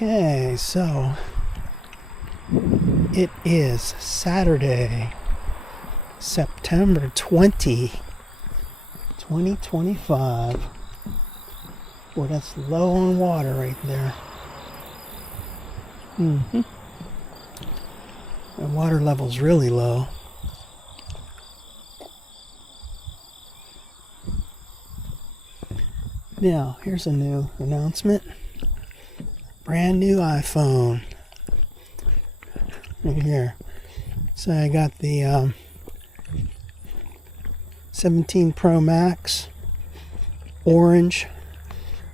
Okay, so it is Saturday, September 2025. Boy, that's low on water right there. The water level's really low. Now, here's a new announcement. Brand new iPhone. Right here. So I got the 17 Pro Max, orange.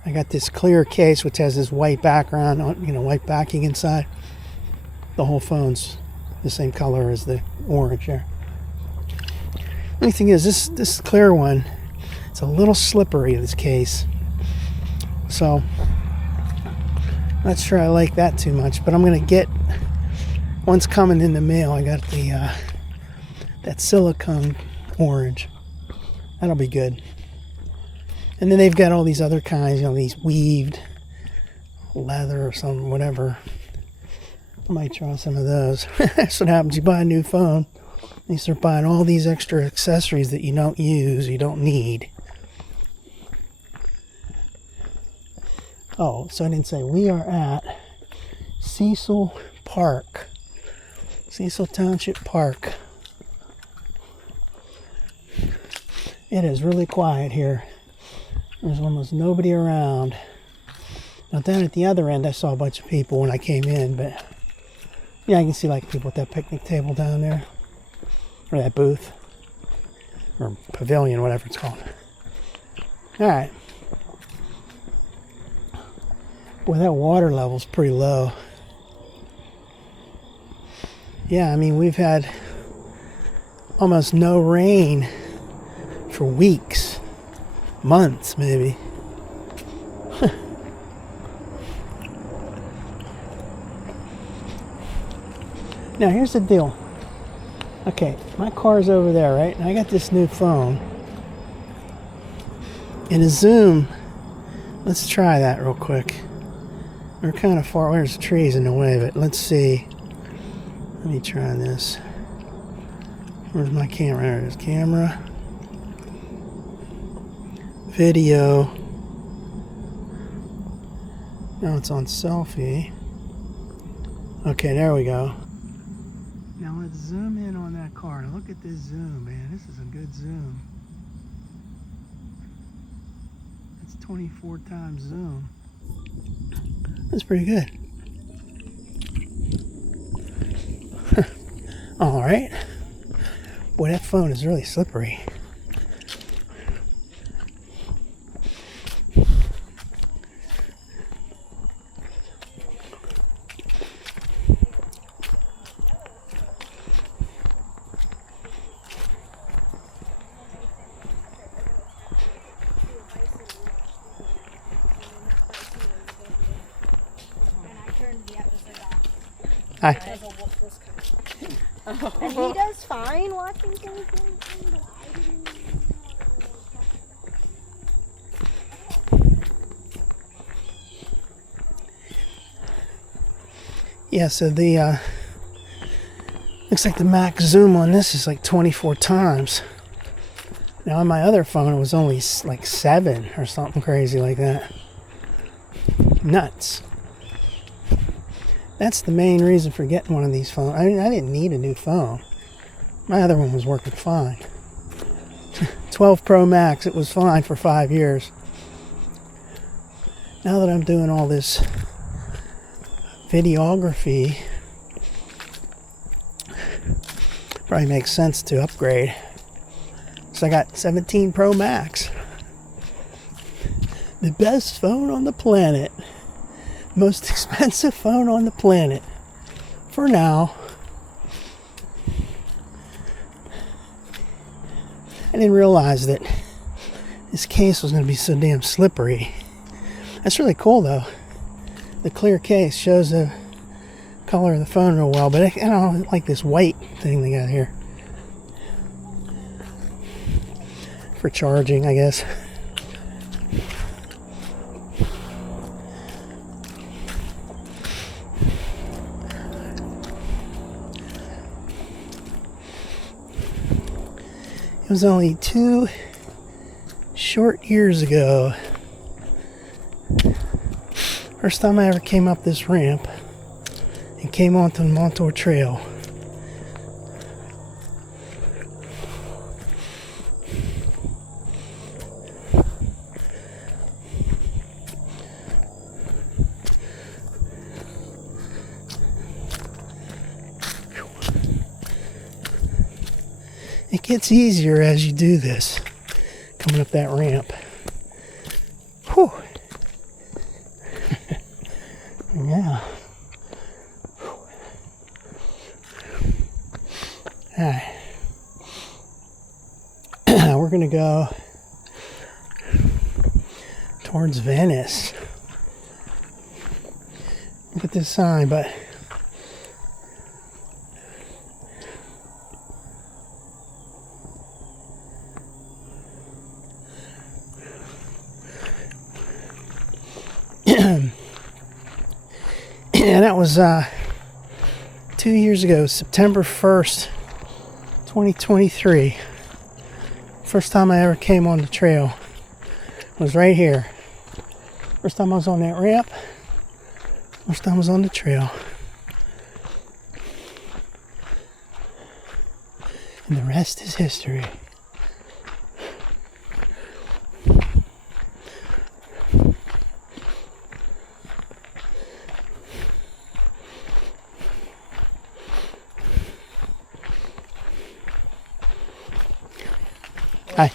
I got this clear case which has this white background, white backing inside. The whole phone's the same color as the orange there. Only thing is, this clear one, it's a little slippery, this case. So, not sure I like that too much, but I'm gonna get, one's coming in the mail. I got the that silicone orange. That'll be good. And then they've got all these other kinds, these weaved leather or something, whatever. I might try some of those. That's what happens. You buy a new phone, and you start buying all these extra accessories that you don't use, you don't need. Oh, so I didn't say, we are at Cecil Park. Cecil Township Park. It is really quiet here. There's almost nobody around. Now down at the other end I saw a bunch of people when I came in, but yeah, I can see like people at that picnic table down there. Or that booth. Or pavilion, whatever it's called. Alright. Boy, that water level's pretty low. Yeah, I mean, we've had almost no rain for weeks. Months, maybe. Now, here's the deal. Okay, my car's over there, right? And I got this new phone. And a zoom. Let's try that real quick. We're kind of far. There's trees in the way, but let's see. Let me try this. Where's my camera? There it is. Camera. Video. Now it's on selfie. Okay, there we go. Now let's zoom in on that car. Now look at this zoom, man. This is a good zoom. It's 24 times zoom. That's pretty good. Alright. Boy, that phone is really slippery. Hi. And he does fine watching things. Yeah, so the looks like the max zoom on this is like 24 times. Now on my other phone it was only like 7 or something crazy like that. Nuts. That's the main reason for getting one of these phones. I mean, I didn't need a new phone. My other one was working fine. 12 Pro Max, it was fine for 5 years. Now that I'm doing all this videography, probably makes sense to upgrade. So I got 17 Pro Max. The best phone on the planet. Most expensive phone on the planet. For now. I didn't realize that this case was going to be so damn slippery. That's really cool though. The clear case shows the color of the phone real well, but I don't like this white thing they got here. For charging, I guess. was only 2 short years ago. First time I ever came up this ramp and came onto the Montour Trail. It gets easier as you do this, coming up that ramp. Whew. Yeah. Alright. We're going to go towards Venice. Look at this sign, but and that was 2 years ago, September 1st, 2023. First time I ever came on the trail was right here. First time I was on that ramp. First time I was on the trail. And the rest is history. Hi.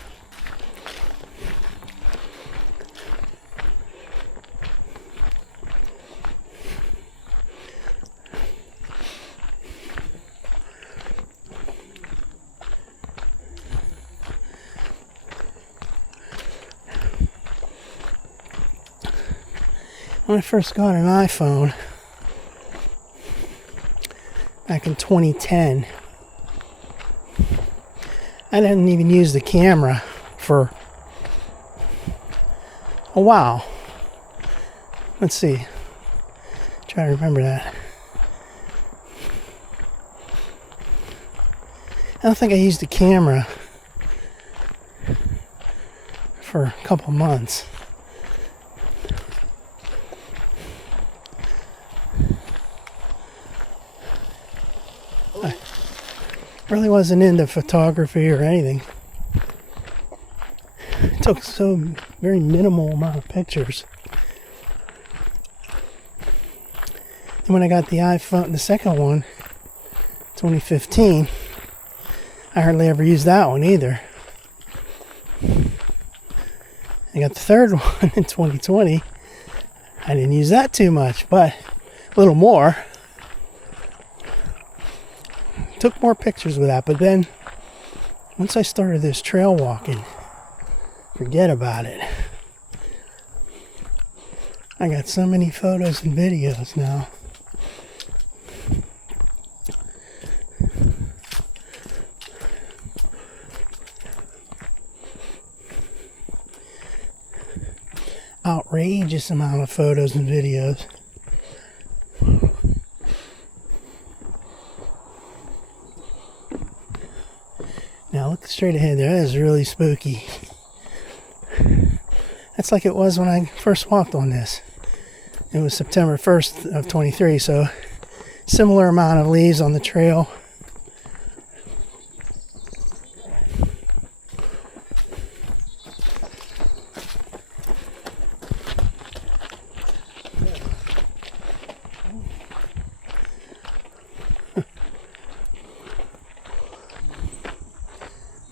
When I first got an iPhone back in 2010, I didn't even use the camera for a while. Let's see. Try to remember that. I don't think I used the camera for a couple months. Really wasn't into photography or anything. I took so very minimal amount of pictures. And when I got the iPhone, the second one, 2015, I hardly ever used that one either. I got the third one in 2020. I didn't use that too much, but a little more. Took more pictures with that, but then once I started this trail walking, forget about it. I got so many photos and videos now. Outrageous amount of photos and videos. Now look straight ahead there. That is really spooky. That's like it was when I first walked on this. It was September 1st of 23, so similar amount of leaves on the trail.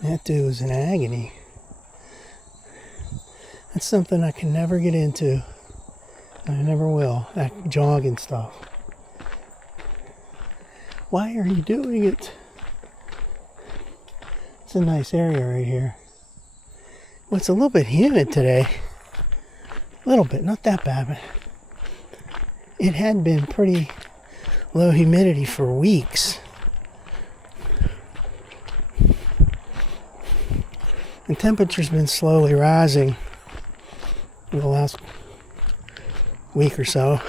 That dude was in agony. That's something I can never get into. I never will. That jogging stuff. Why are you doing it? It's a nice area right here. Well, it's a little bit humid today. A little bit, not that bad, but it had been pretty low humidity for weeks. The temperature's been slowly rising in the last week or so.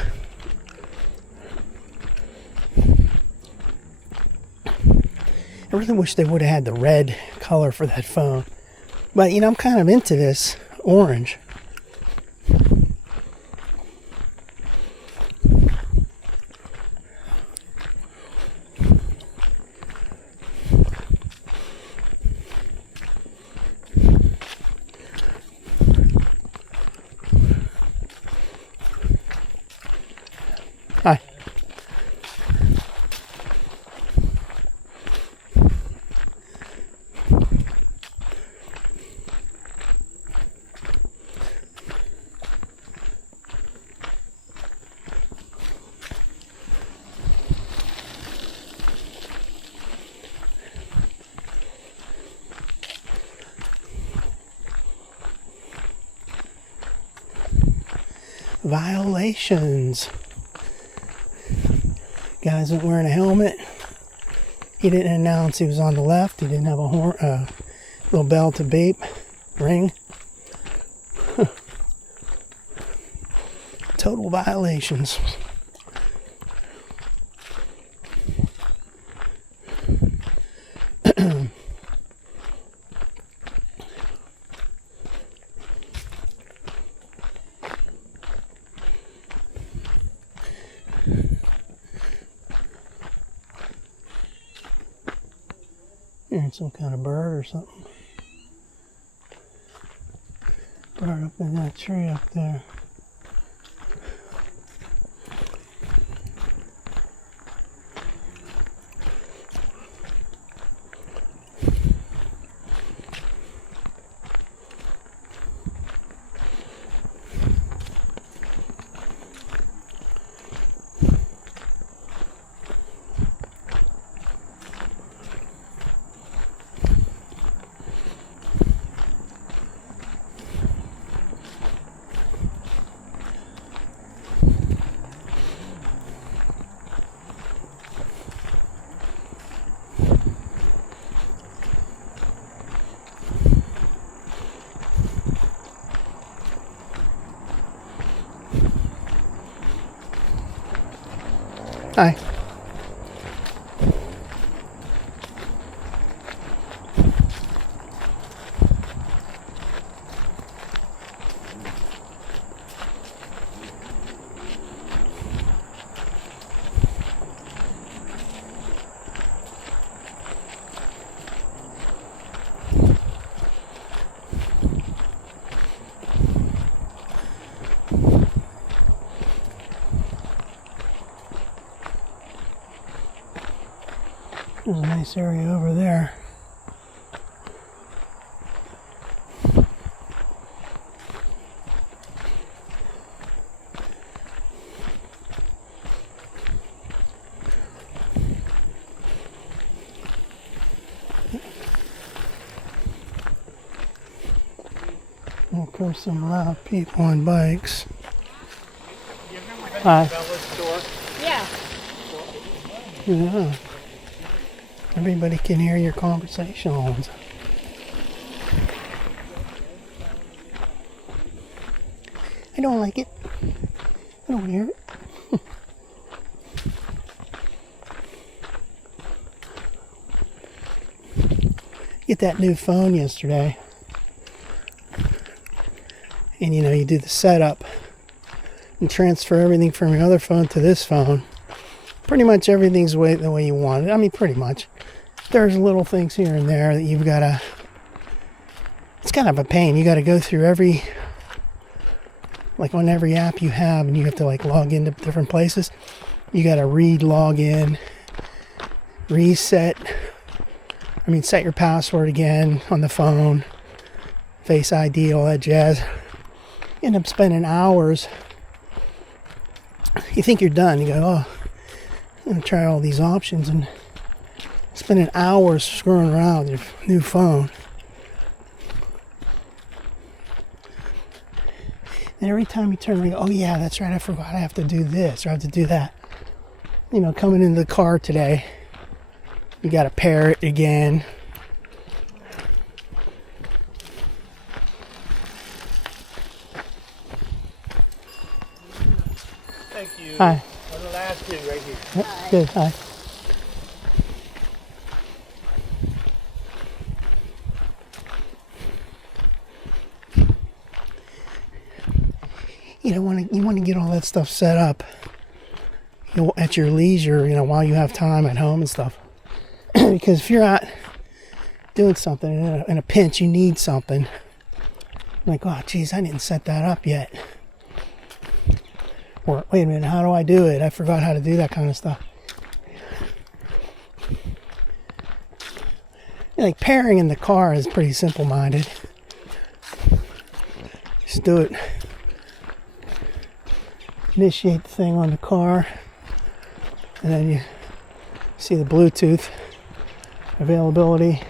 I really wish they would have had the red color for that phone. But, you know, I'm kind of into this orange. Hi. Violations. Guy isn't wearing a helmet. He didn't announce he was on the left. He didn't have a horn, little bell to beep, ring. Total violations. Hearing some kind of bird or something. Bird up in that tree up there. Hi. There's a nice area over there. Here comes some loud people on bikes. Hi. Yeah. Yeah. Everybody can hear your conversations. I don't like it. I don't hear it. Get that new phone yesterday. And you know, you do the setup and transfer everything from your other phone to this phone. Pretty much everything's the way you want it. I mean, pretty much. There's little things here and there that you've got to... It's kind of a pain. You got to go through every... Like on every app you have, and you have to like log into different places. You got to log in, reset. Set your password again on the phone. Face ID, all that jazz. You end up spending hours. You think you're done. You go, oh, I'm going to try all these options, and spending hours screwing around with your new phone. And every time you turn around, you go, oh yeah, that's right, I forgot I have to do this, or I have to do that. You know, coming into the car today, you got to pair it again. Thank you. Hi. On the last two right here. Yep, good, hi. you want to get all that stuff set up, at your leisure, while you have time at home and stuff. Because if you're out doing something in a pinch, you need something. Like, oh, geez, I didn't set that up yet. Or, wait a minute, how do I do it? I forgot how to do that kind of stuff. Like, pairing in the car is pretty simple-minded. Just do it. Initiate the thing on the car, and then you see the Bluetooth availability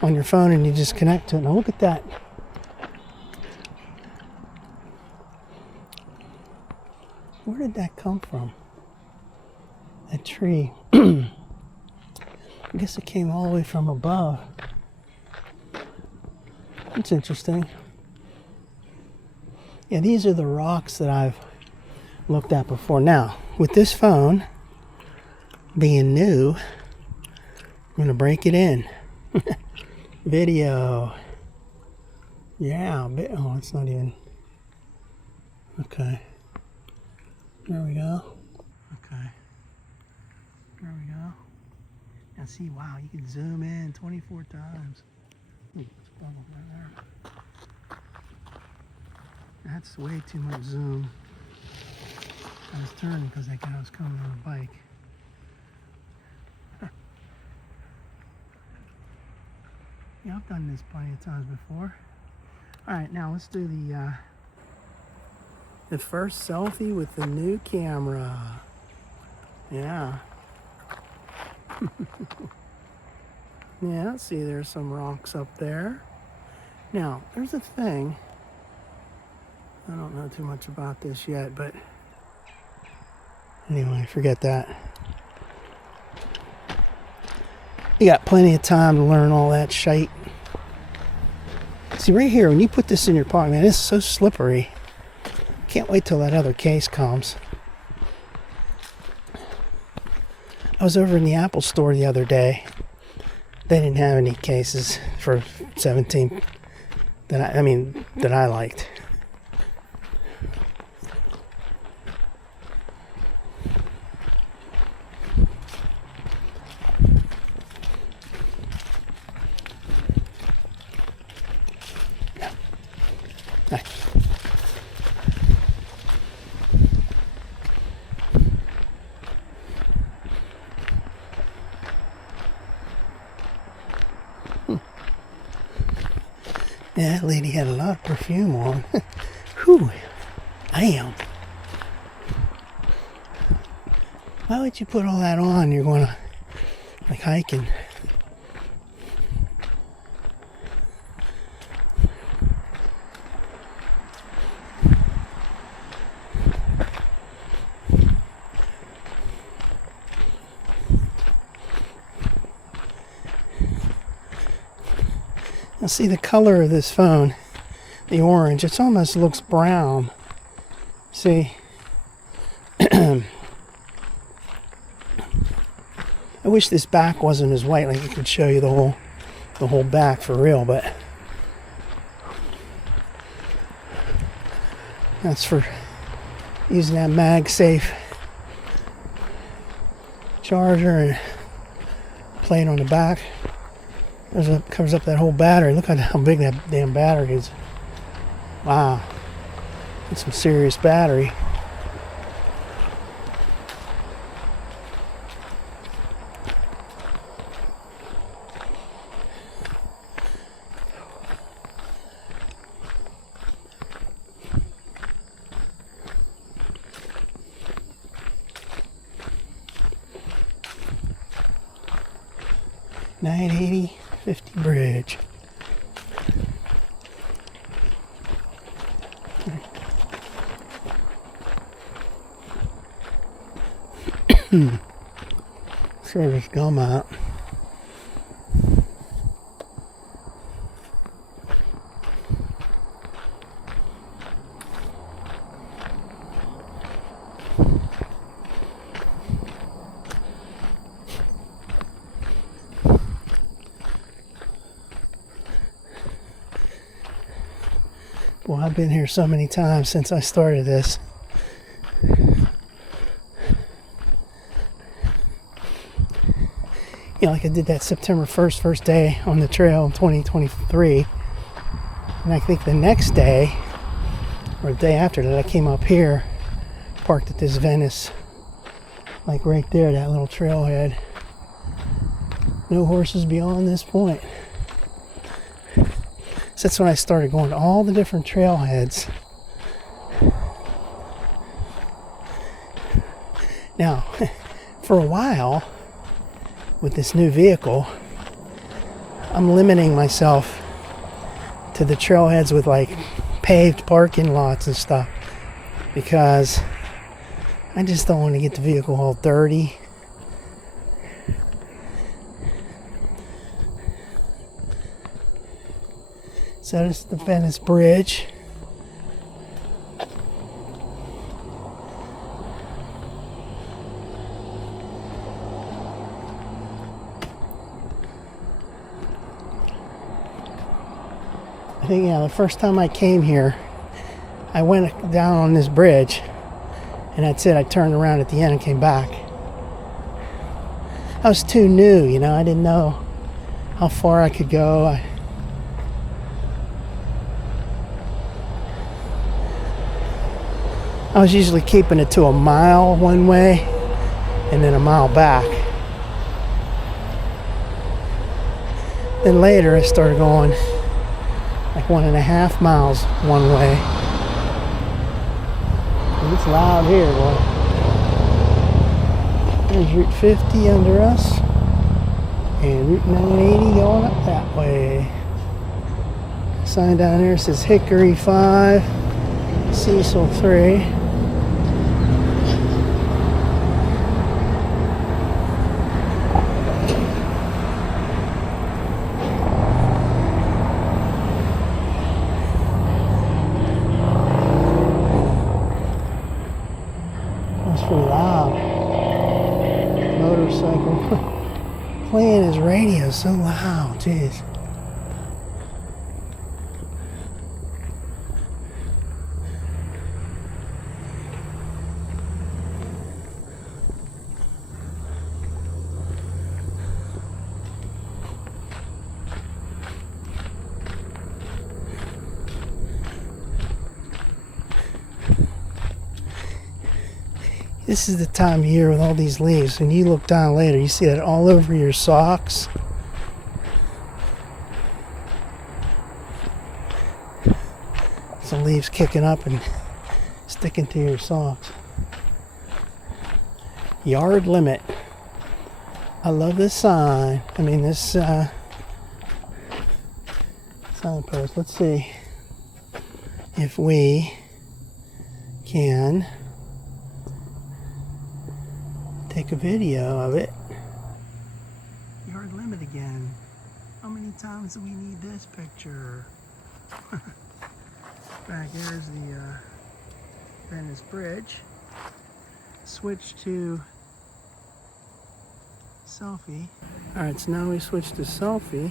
on your phone, and you just connect to it. Now look at that. Where did that come from? That tree. I guess it came all the way from above. That's interesting. Yeah, these are the rocks that I've looked at before. Now, with this phone being new, I'm going to break it in. Video. Yeah, oh, it's not even. Okay. There we go. Okay. There we go. Now see, wow, you can zoom in 24 times. Ooh, it's bubble right there. That's way too much zoom. I was turning because that guy was coming on a bike. Yeah, I've done this plenty of times before. Alright, now let's do the first selfie with the new camera. Yeah. Yeah, see, there's some rocks up there. Now, there's a thing. I don't know too much about this yet, but anyway, forget that. You got plenty of time to learn all that shite. See, right here, when you put this in your pocket, man, it's so slippery. Can't wait till that other case comes. I was over in the Apple store the other day. They didn't have any cases for 17 that I liked. Yeah, that lady had a lot of perfume on. Whew. Damn. Why would you put all that on? You're going to, like, hiking. Now see the color of this phone, the orange, it almost looks brown. See? I wish this back wasn't as white, like it could show you the whole back for real, but that's for using that MagSafe charger and plate on the back. Covers up that whole battery. Look at how big that damn battery is. Wow. That's some serious battery. $980 50 bridge. Service gum out. Boy, I've been here so many times since I started this. You know, like I did that September 1st, first day on the trail in 2023. And I think the next day, or the day after that, I came up here, parked at this Venice, like right there, that little trailhead. No horses beyond this point. So that's when I started going to all the different trailheads. Now, for a while, with this new vehicle, I'm limiting myself to the trailheads with like paved parking lots and stuff, because I just don't want to get the vehicle all dirty. So this is the Venice Bridge. I think, yeah, the first time I came here, I went down on this bridge, and that's it. I turned around at the end and came back. I was too new, you know. I didn't know how far I could go. I was usually keeping it to a mile one way and then a mile back. Then later I started going like 1.5 miles one way. And it's loud here, boy. There's Route 50 under us, and Route 980 going up that way. Sign down there says Hickory 5, Cecil 3. Pretty loud. Motorcycle playing his radio so loud, jeez. This is the time of year with all these leaves. When you look down later, you see that all over your socks. Some leaves kicking up and sticking to your socks. Yard limit. I love this sign. I mean, this signpost. Let's see if we can take a video of it. Yard limit again. How many times do we need this picture? Back there's the Venice Bridge. Switch to selfie. Alright, so now we switch to selfie.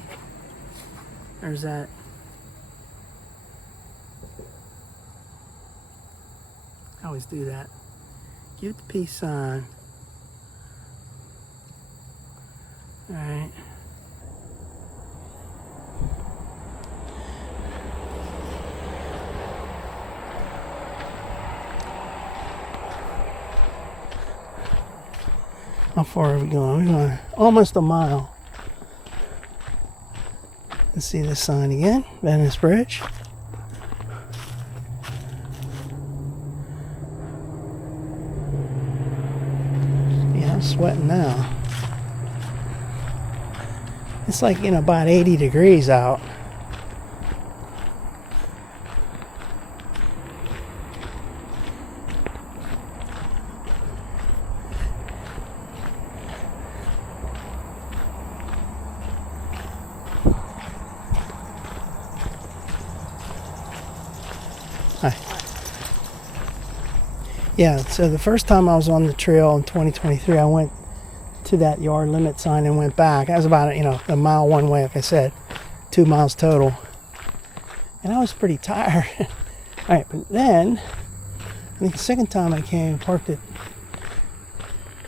There's that. I always do that. Give it the peace sign. Alright. How far are we going? We're going almost a mile. Let's see this sign again. Venice Bridge. Yeah, I'm sweating now. It's like, you know, about 80 degrees out. Hi. Yeah, so the first time I was on the trail in 2023, I went to that yard limit sign and went back. That was about, you know, a mile one way, like I said, 2 miles total. And I was pretty tired. Alright, but then, I think the second time I came, parked at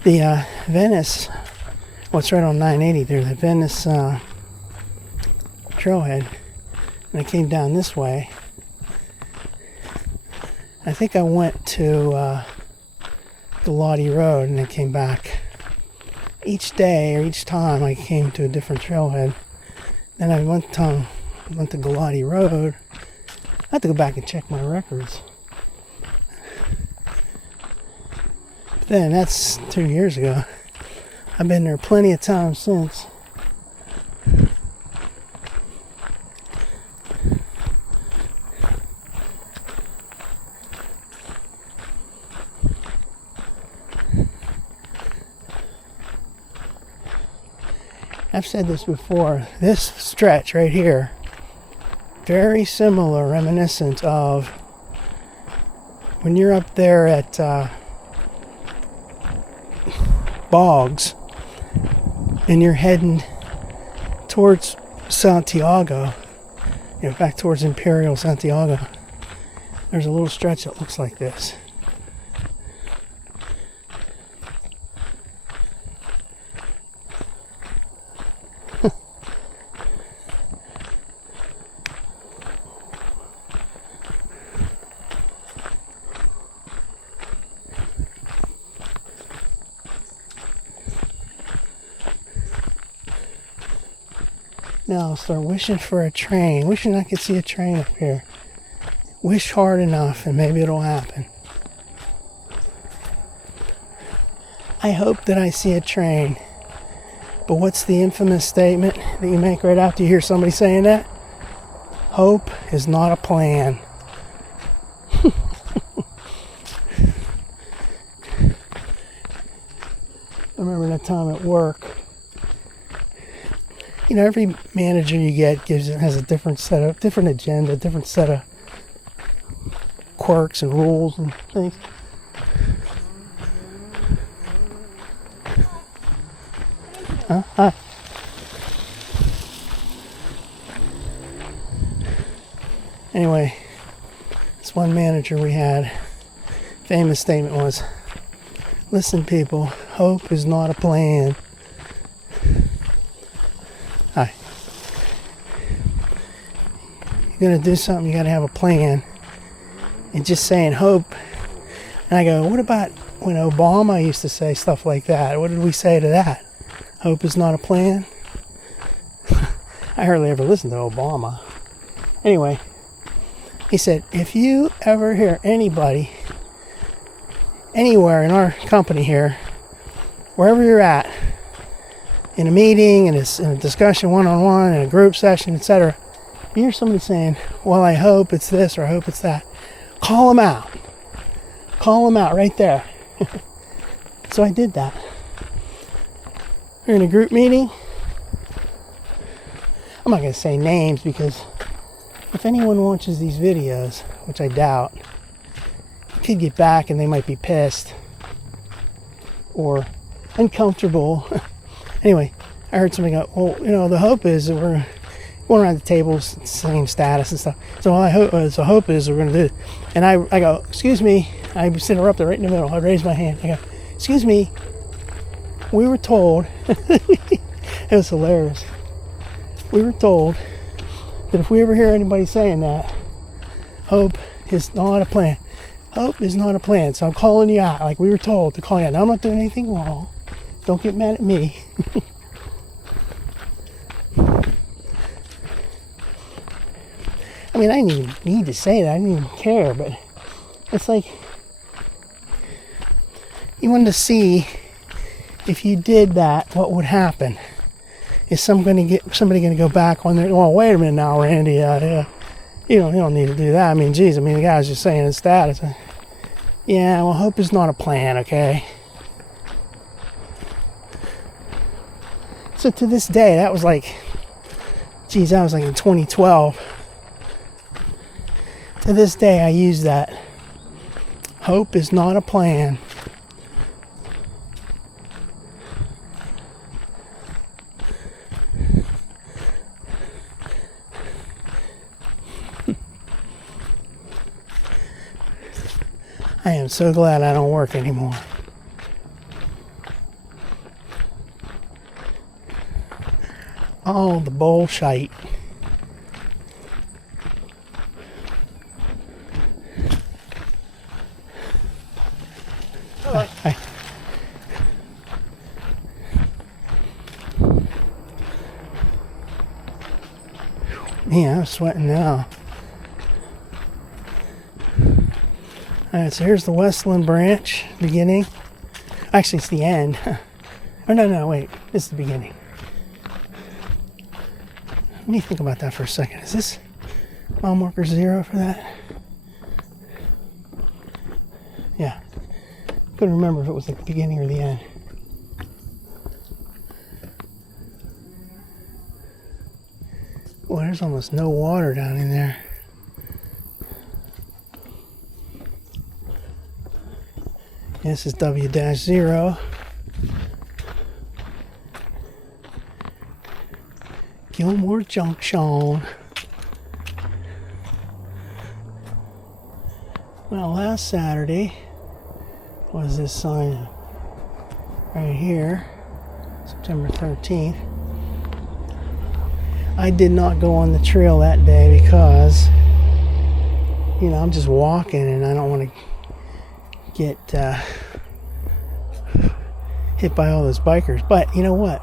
the Venice, well, it's right on 980 there, the Venice trailhead, and I came down this way. I think I went to Galati Road and I came back. Each day or each time I came to a different trailhead. Then I went to Galati Road. I have to go back and check my records. But then that's 2 years ago. I've been there plenty of times since. I've said this before, this stretch right here, very similar, reminiscent of when you're up there at Boggs and you're heading towards Santiago, back towards Imperial Santiago. There's a little stretch that looks like this. Now I'll start wishing for a train. Wishing I could see a train up here. Wish hard enough and maybe it'll happen. I hope that I see a train. But what's the infamous statement that you make right after you hear somebody saying that? Hope is not a plan. I remember that time at work. Every manager you get has a different agenda, different set of quirks and rules and things. Hi. Anyway, this one manager we had, famous statement was, "Listen, people, hope is not a plan." Hi. You're gonna do something, you gotta have a plan. And just saying hope. And I go, what about when Obama used to say stuff like that? What did we say to that? Hope is not a plan? I hardly ever listened to Obama. Anyway, he said, if you ever hear anybody, anywhere in our company here, wherever you're at, in a meeting, in a discussion, one-on-one, in a group session, etc., you hear somebody saying, well, I hope it's this or I hope it's that, call them out. Call them out right there. So I did that. We're in a group meeting. I'm not going to say names because if anyone watches these videos, which I doubt, it could get back and they might be pissed or uncomfortable. Anyway, I heard somebody go, well, the hope is that we're going around the tables, same status and stuff. So the hope is we're going to do it. And I go, excuse me. I was interrupted right in the middle. I raised my hand. I go, excuse me. We were told, it was hilarious. We were told that if we ever hear anybody saying that, hope is not a plan. Hope is not a plan. So I'm calling you out. Like we were told to call you out. Now I'm not doing anything wrong. Don't get mad at me. I mean, I didn't even need to say that. I didn't even care. But it's like, you wanted to see if you did that, what would happen? Is somebody going to go back on there? Well, wait a minute now, Randy. You don't need to do that. I mean, geez. I mean, the guy's just saying his status. Yeah, well, hope is not a plan, okay? So to this day, that was like in 2012. To this day, I use that. Hope is not a plan. I am so glad I don't work anymore. Oh, the bullshit. Hello. Hi. Yeah, I'm sweating now. Alright, so here's the Westland branch, beginning. Actually, it's the end. Oh, no, wait. This is the beginning. Let me think about that for a second. Is this mile marker 0 for that? Yeah. Couldn't remember if it was the beginning or the end. Well, there's almost no water down in there. This is W-0. Gilmore Junction. Well, last Saturday was this sign right here, September 13th. I did not go on the trail that day because, you know, I'm just walking and I don't want to get hit by all those bikers. But you know what?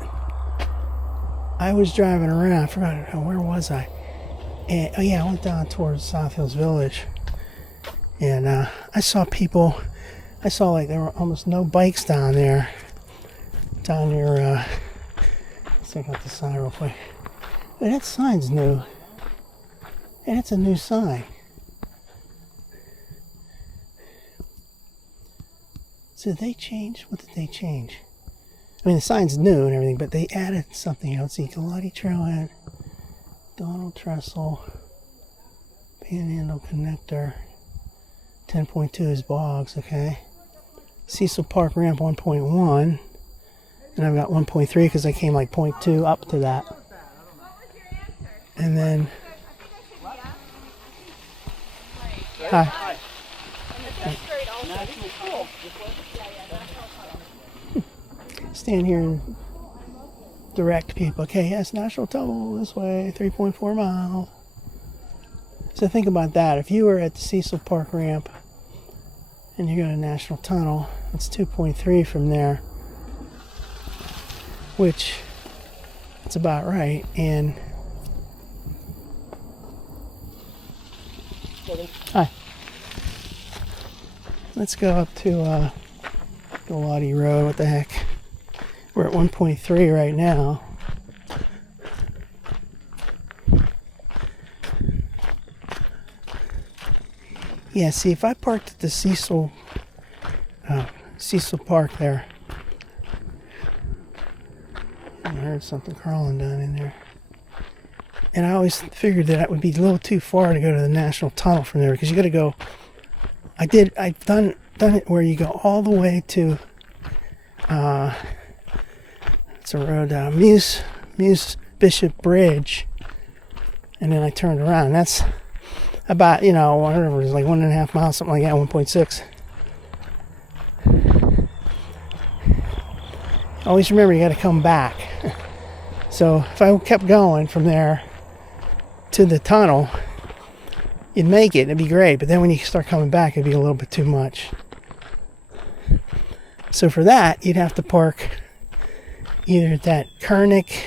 I was driving around. I forgot, where was I? And, oh yeah, I went down towards South Hills Village. And I saw people. I saw like there were almost no bikes down there. Down near, let's check out the sign real quick. But that sign's new. And it's a new sign. So did they change? What did they change? I mean, the sign's new and everything, but they added something. You know, let's see, Galati Trailhead, Donald Trestle, Panhandle Connector, 10.2 is Boggs, okay. Cecil Park Ramp 1.1, and I've got 1.3 because I came like 0.2 up to that. And then, hi. Stand here and direct people. Okay, yes, National Tunnel this way, 3.4 miles. So think about that. If you were at the Cecil Park ramp and you go to National Tunnel, it's 2.3 from there, which it's about right. And hi. Let's go up to Galati Road. What the heck? We're at 1.3 right now. Yeah, see, if I parked at the Cecil Park there, I heard something crawling down in there. And I always figured that it would be a little too far to go to the National Tunnel from there, because you got to go. I've done it where you go all the way to it's a road down Muse Bishop Bridge, and then I turned around. That's about, you know, whatever, it's like 1.5 miles, something like that, 1.6. Always remember, you got to come back. So if I kept going from there to the tunnel, you'd make it, it'd be great. But then when you start coming back, it'd be a little bit too much. So for that, you'd have to park either at that Kernick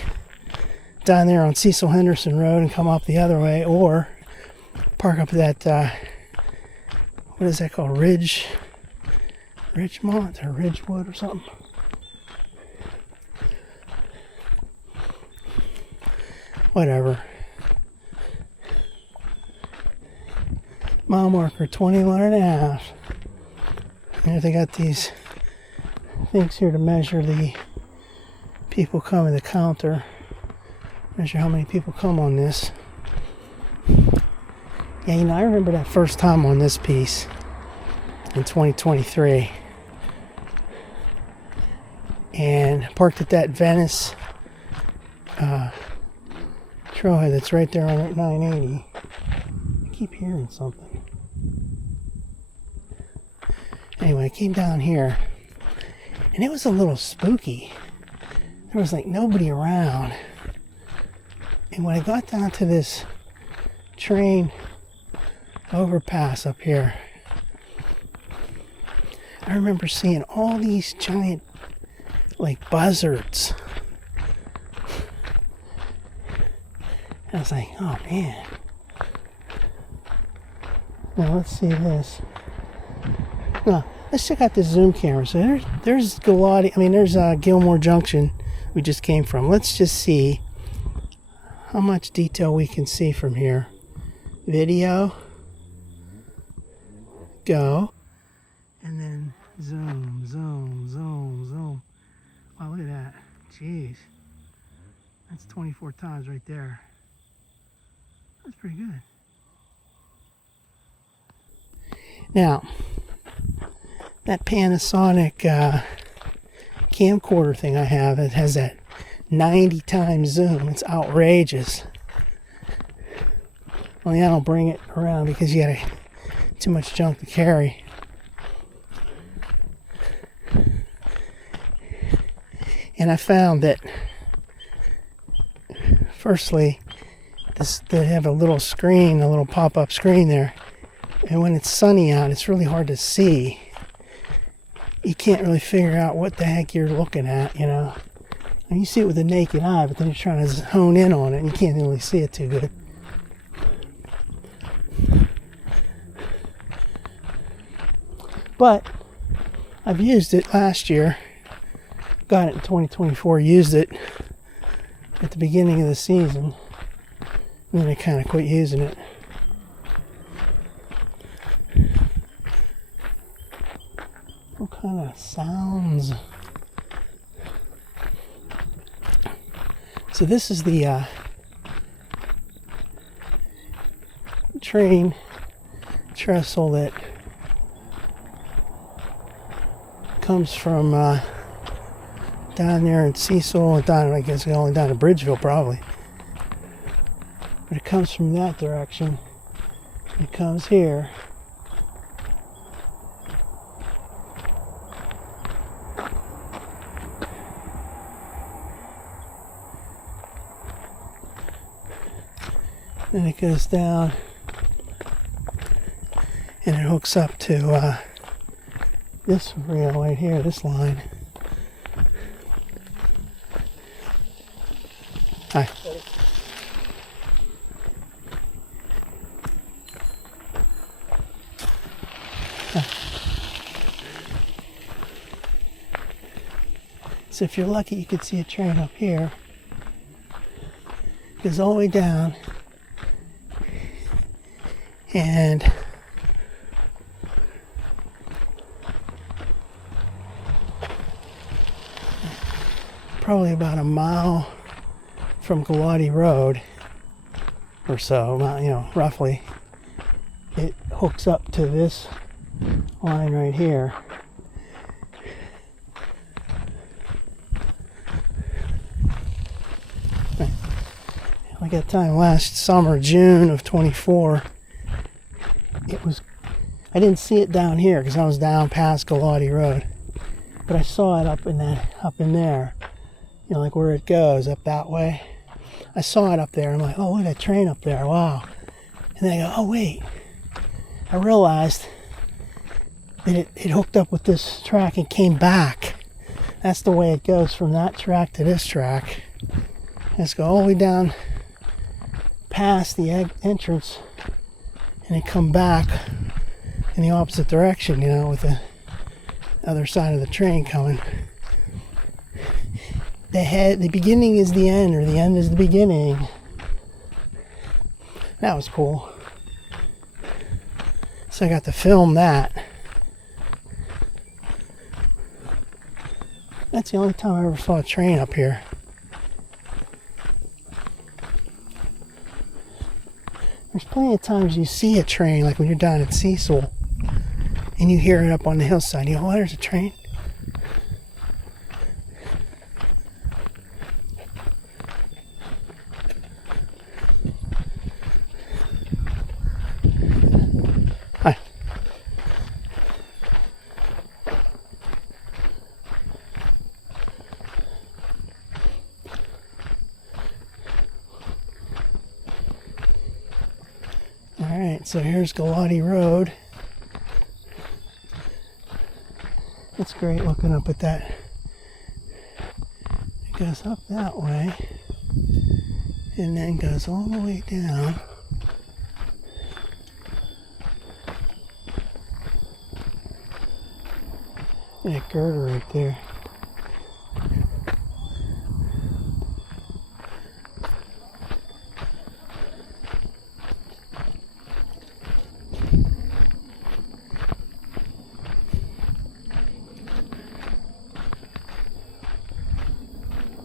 down there on Cecil Henderson Road and come up the other way, or park up at that, what is that called? Ridgemont or Ridgewood or something. Whatever. Mile marker 21.5. And they got these things here to measure the people coming to the counter. Measure how many people come on this. Yeah, you know, I remember that first time on this piece in 2023. And parked at that Venice trailhead that's right there on Route 980. I keep hearing something. Anyway, I came down here, and it was a little spooky. There was like nobody around. And when I got down to this train overpass up here, I remember seeing all these giant like buzzards. I was like, oh man. Now let's see this. Now let's check out this zoom camera. So there's Galati. I mean, there's Gilmore Junction we just came from. Let's just see how much detail we can see from here. Video. Go. And then zoom, zoom, zoom, zoom. Wow, look at that. Jeez. That's 24 times right there. That's pretty good. Now, that Panasonic camcorder thing I have, it has that 90 times zoom. It's outrageous. Only I don't bring it around because you got too much junk to carry. And I found that, firstly, they have a little screen, a little pop-up screen there. And when it's sunny out, it's really hard to see. You can't really figure out what the heck you're looking at, you know. And you see it with the naked eye, but then you're trying to hone in on it, and you can't really see it too good. But I've used it last year. Got it in 2024. Used it at the beginning of the season. And then I kind of quit using it. What kind of sounds? So this is the train trestle that comes from down there in Cecil, down, I guess only down to Bridgeville probably. But it comes from that direction. It comes here. Then it goes down and it hooks up to this rail right here, this line. Hi. So if you're lucky, you could see a train up here. It goes all the way down. And probably about a mile from Galati Road or so, you know, roughly, it hooks up to this line right here. Like that time last summer, June of 24, I didn't see it down here because I was down past Galati Road, but I saw it up in there, you know, like where it goes up that way. I saw it up there. I'm like, oh, look at that train up there, wow. And then I go, oh wait, I realized that it hooked up with this track and came back. That's the way it goes from that track to this track. Let's go all the way down past the entrance and then come back in the opposite direction, you know, with the other side of the train coming. The beginning is the end, or the end is the beginning. That was cool. So I got to film that. That's the only time I ever saw a train up here. There's plenty of times you see a train, like when you're down at Cecil, and you hear it up on the hillside. You go, oh, there's a train. Hi. Alright, so here's Galati Road. It's great looking up at that. It goes up that way and then goes all the way down. That girder right there.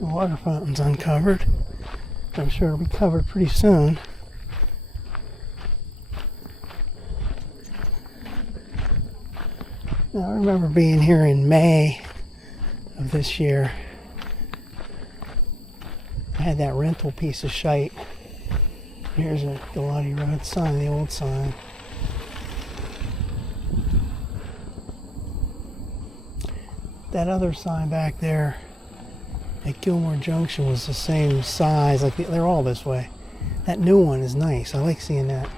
The water fountain's uncovered. I'm sure it'll be covered pretty soon. Now, I remember being here in May of this year. I had that rental piece of shite. Here's a Galati Road sign, the old sign. That other sign back there at Gilmore Junction was the same size. Like they're all this way. That new one is nice. I like seeing that.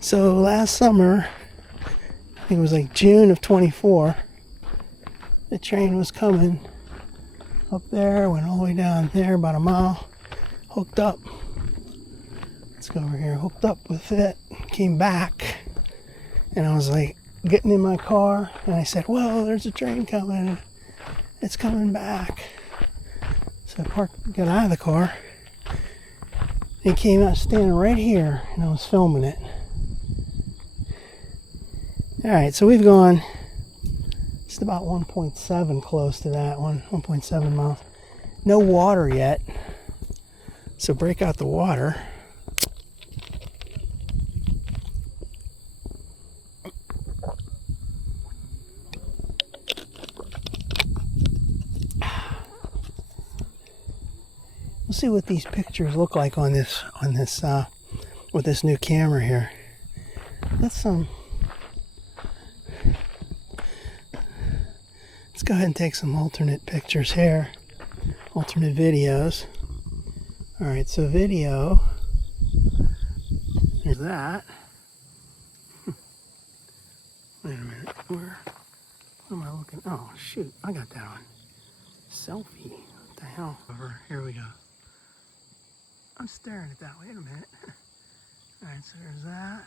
So last summer, I think it was like June of 24, the train was coming up there, went all the way down there, about a mile, hooked up. Let's go over here, hooked up with it, came back, and I was like getting in my car, and I said, whoa, there's a train coming, it's coming back. So I got out of the car, and came out standing right here, and I was filming it. Alright, so we've gone just about 1.7 close to that one, 1.7 miles. No water yet, so break out the water. We'll see what these pictures look like on this with this new camera here. Let's go ahead and take some alternate pictures here, alternate videos. Alright, so video, there's that. Wait a minute, where am I looking? Oh shoot, I got that on selfie. What the hell? Here we go. I'm staring at that, wait a minute. Alright, so there's that.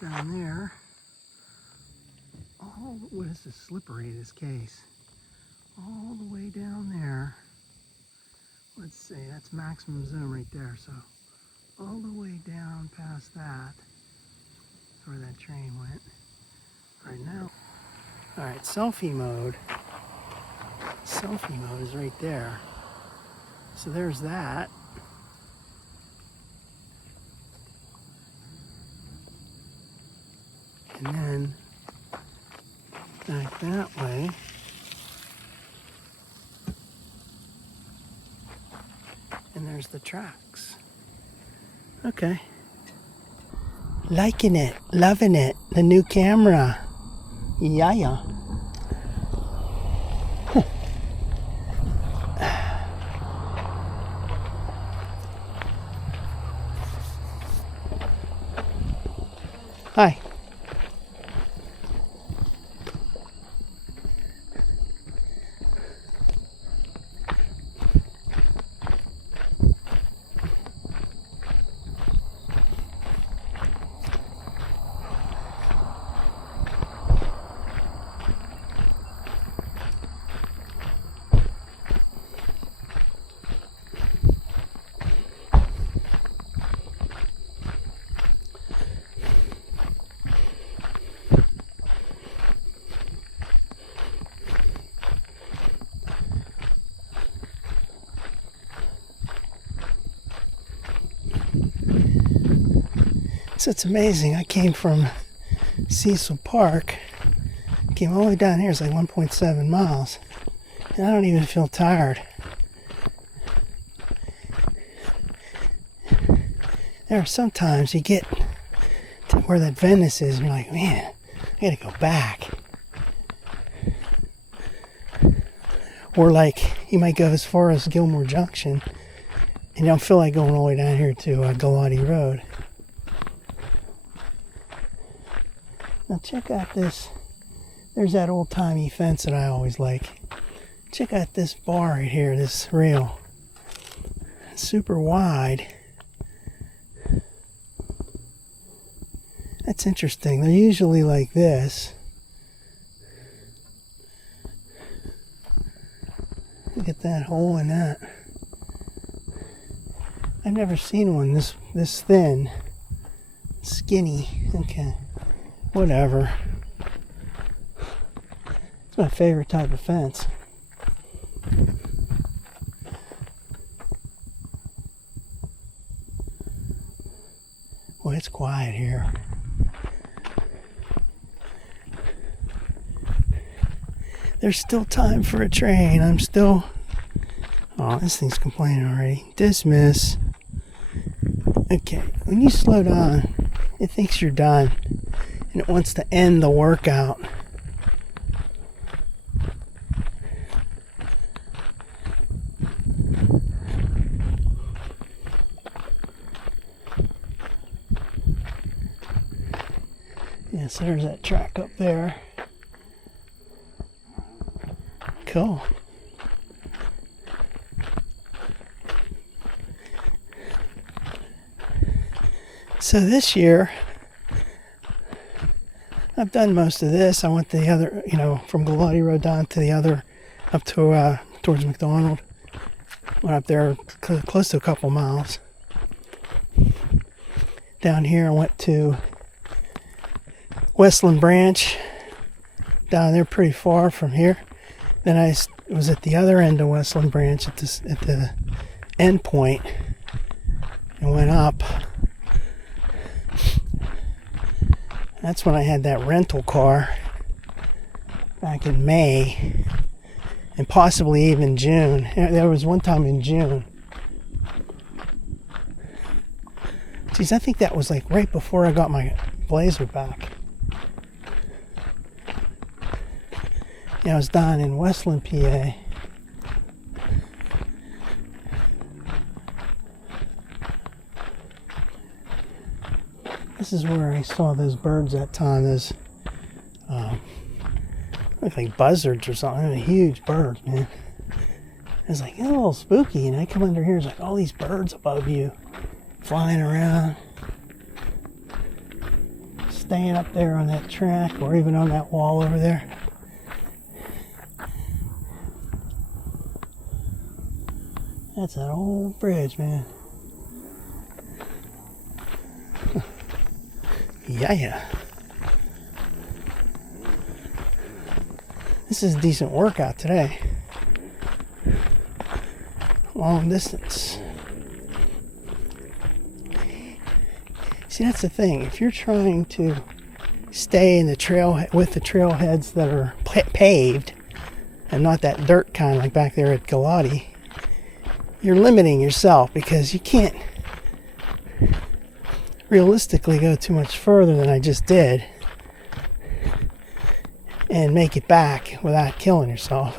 Down there, what is this slippery, this case? All the way down there. Let's see, that's maximum zoom right there. So all the way down past that, where that train went. Right now. All right, selfie mode. Selfie mode is right there. So there's that. And then back that way. And there's the tracks. Okay. Liking it, loving it, the new camera. Yeah. Hi. So it's amazing. I came from Cecil Park, came all the way down here. It's like 1.7 miles, and I don't even feel tired. There are sometimes you get to where that Venice is, and you're like, man, I gotta go back. Or like you might go as far as Gilmore Junction and you don't feel like going all the way down here to Galati Road. Now check out this. There's that old-timey fence that I always like. Check out this bar right here, this rail. It's super wide. That's interesting. They're usually like this. Look at that hole in that. I've never seen one this thin. Skinny. Okay. Whatever. It's my favorite type of fence. Boy, it's quiet here. There's still time for a train. I'm still... Oh, this thing's complaining already. Dismiss. Okay, when you slow down, it thinks you're done. And it wants to end the workout. Yes, there's that track up there. Cool. So this year, I've done most of this. I went the other, from Galati Road down to the other, up to towards McDonald. Went up there close to a couple miles. Down here, I went to Westland Branch. Down there, pretty far from here. Then I was at the other end of Westland Branch at the end point and went up. That's when I had that rental car back in May and possibly even June. There was one time in June. Geez, I think that was like right before I got my Blazer back. Yeah, I was down in Westland, PA. This is where I saw those birds that time. Those look like buzzards or something. They're huge birds, man. I was like, it's a little spooky. And I come under here, it's like all these birds above you, flying around, staying up there on that track, or even on that wall over there. That's that old bridge, man. Yeah. This is a decent workout today. Long distance. See, that's the thing. If you're trying to stay in the trail with the trailheads that are paved and not that dirt kind like back there at Galati, you're limiting yourself because you can't realistically go too much further than I just did and make it back without killing yourself.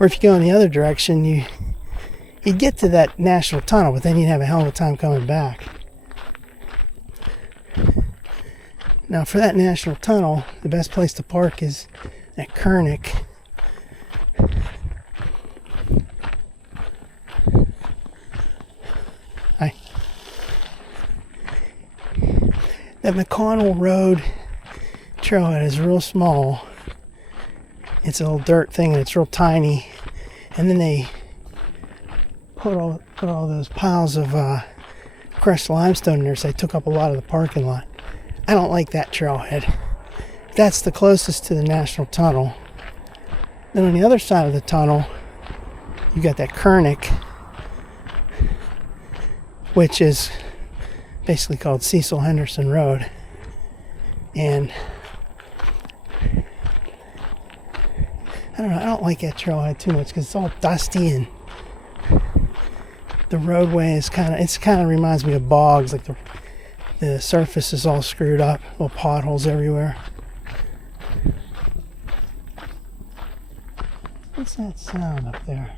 Or if you go in the other direction, you'd get to that national tunnel, but then you'd have a hell of a time coming back. Now for that national tunnel, the best place to park is at Kernick. That McConnell Road trailhead is real small. It's a little dirt thing and it's real tiny. And then they put all those piles of crushed limestone in there, so they took up a lot of the parking lot. I don't like that trailhead. That's the closest to the National Tunnel. Then on the other side of the tunnel, you got that Kernick, which is basically called Cecil Henderson Road. And I don't know, I don't like that trailhead too much because it's all dusty and the roadway is kind of reminds me of bogs, like the surface is all screwed up, little potholes everywhere. What's that sound up there?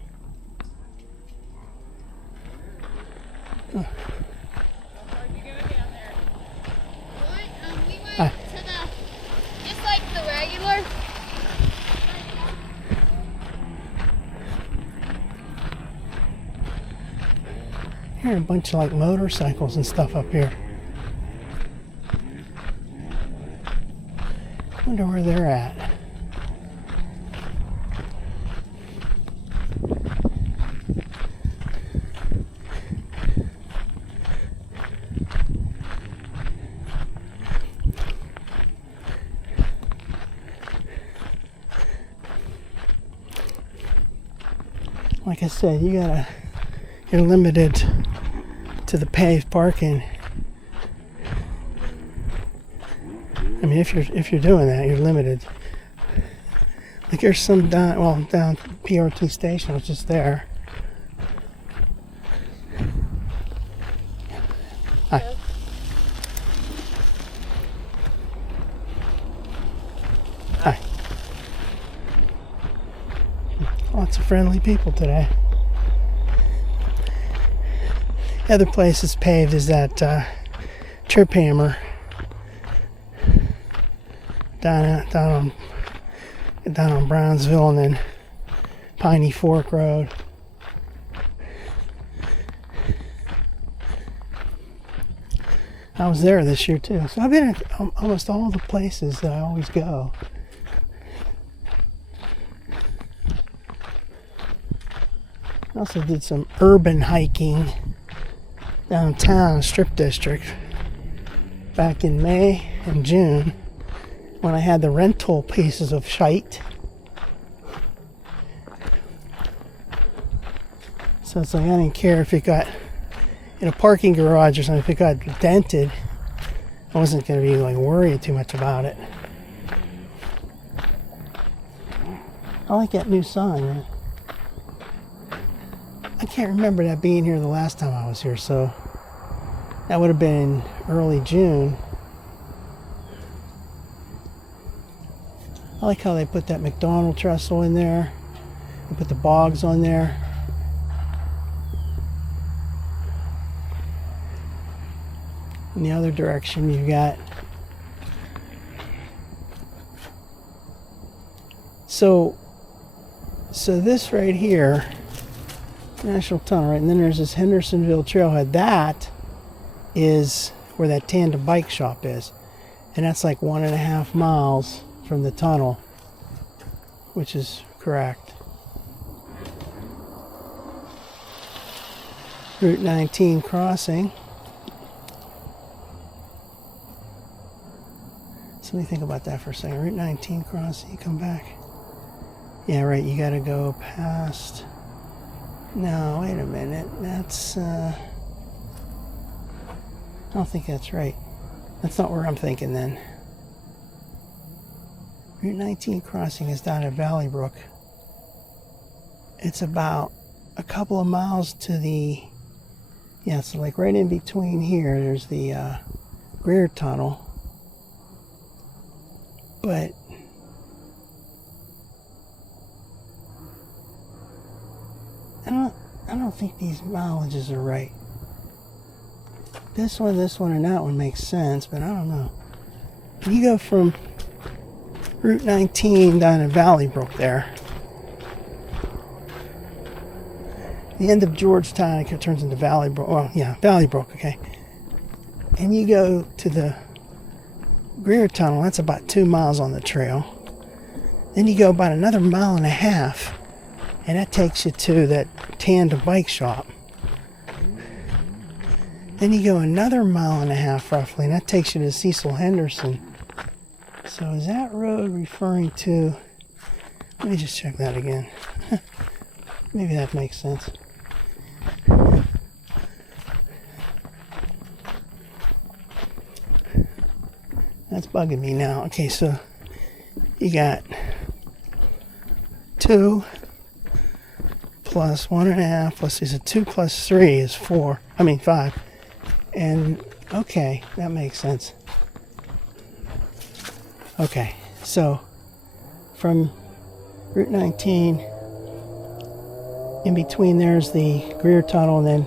How far did you go down there? What? We went Hi. to the, just like the regular. Here are a bunch of like motorcycles and stuff up here. Wonder where they're at. Like I said, you're limited to the paved parking. I mean, if you're doing that, you're limited. Like there's some down PRT station, which is there. Hi. Hi. Lots of friendly people today. The other place that's paved is that Trip Hammer down on Brownsville, and then Piney Fork Road. I was there this year too, so I've been at almost all the places that I always go. I also did some urban hiking downtown Strip District back in May and June when I had the rental pieces of shite. So it's like I didn't care if it got in a parking garage or something, if it got dented, I wasn't going to be like worried too much about it. I like that new sign, man. I can't remember that being here the last time I was here, so that would have been early June. I like how they put that McDonald trestle in there. They put the bogs on there. In the other direction, you got so this right here, National Tunnel, right? And then there's this Hendersonville Trailhead. That is where that tandem bike shop is, and that's like 1.5 miles from the tunnel, which is correct. Route 19 crossing. So let me think about that for a second. Route 19 crossing, you come back. Yeah, right, you gotta go past. No, wait a minute. That's, I don't think that's right. That's not where I'm thinking then. Route 19 crossing is down at Valley Brook. It's about a couple of miles to the, yeah, so like right in between here, there's the Greer Tunnel. But I don't think these mileages are right. This one, and that one makes sense, but I don't know. You go from Route 19 down to Valley Brook there. The end of Georgetown, it turns into Valley Brook. Well, yeah, Valley Brook, okay. And you go to the Greer Tunnel, that's about 2 miles on the trail. Then you go about another 1.5 miles, and that takes you to that tandem bike shop. Then you go another 1.5 miles roughly, and that takes you to Cecil Henderson. So is that road referring to, let me just check that again. Maybe that makes sense. That's bugging me now. Okay, so you got 2 plus 1.5 plus, is it 2 plus 3 is 4. I mean 5. And okay, that makes sense. Okay, so from Route 19 In between there's the Greer Tunnel, and then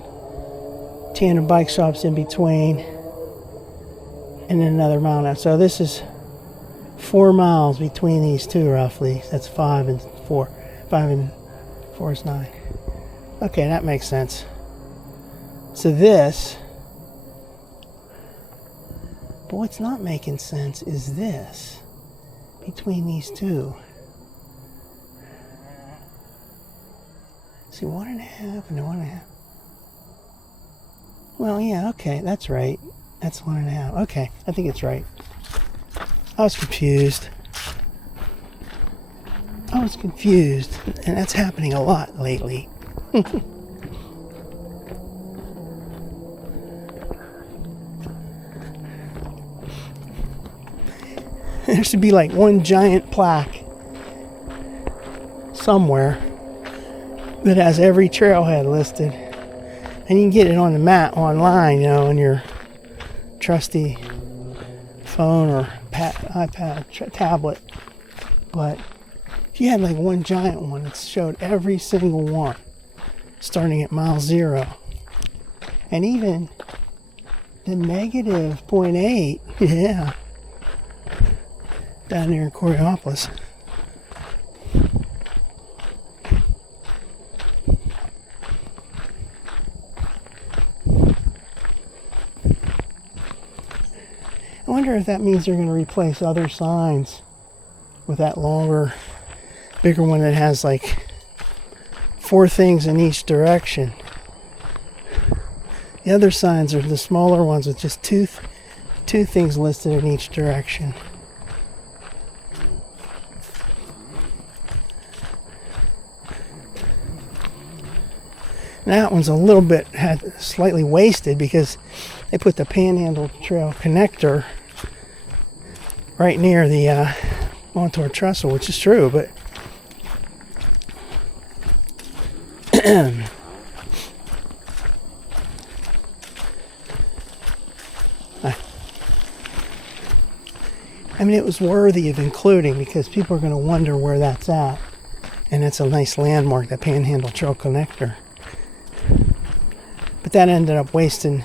Tandem Bike Shops in between, and then another mile now. So this is 4 miles between these two, roughly. That's 5 and 4. 5 and 4 is 9. Okay, that makes sense. So this, but what's not making sense is this, between these two. See, 1.5 and 1.5. Well, yeah, okay, that's right. That's 1.5. Okay, I think it's right. I was confused. And that's happening a lot lately. There should be like one giant plaque somewhere that has every trailhead listed. And you can get it on the map online, you know, on your trusty phone or iPad, tablet. But if you had like one giant one that showed every single one, starting at mile 0, and even the negative 0.8, yeah, down there in Coriopolis. I wonder if that means they're going to replace other signs with that longer, bigger one that has like 4 things in each direction. The other signs are the smaller ones with just two things listed in each direction. That one's a little bit slightly wasted because they put the Panhandle Trail connector right near the Montour Trestle, which is true, but I mean, it was worthy of including because people are going to wonder where that's at, and it's a nice landmark, the Panhandle Trail connector. But that ended up wasting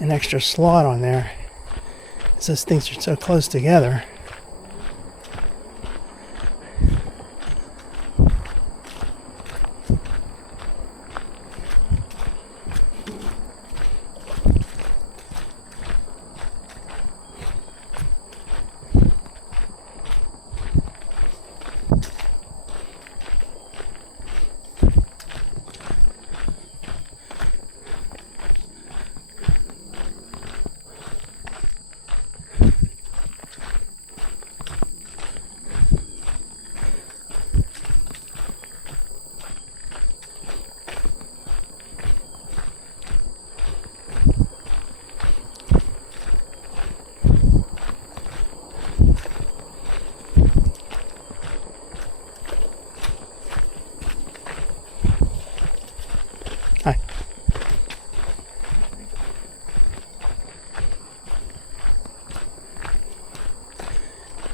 an extra slot on there, because those things are so close together.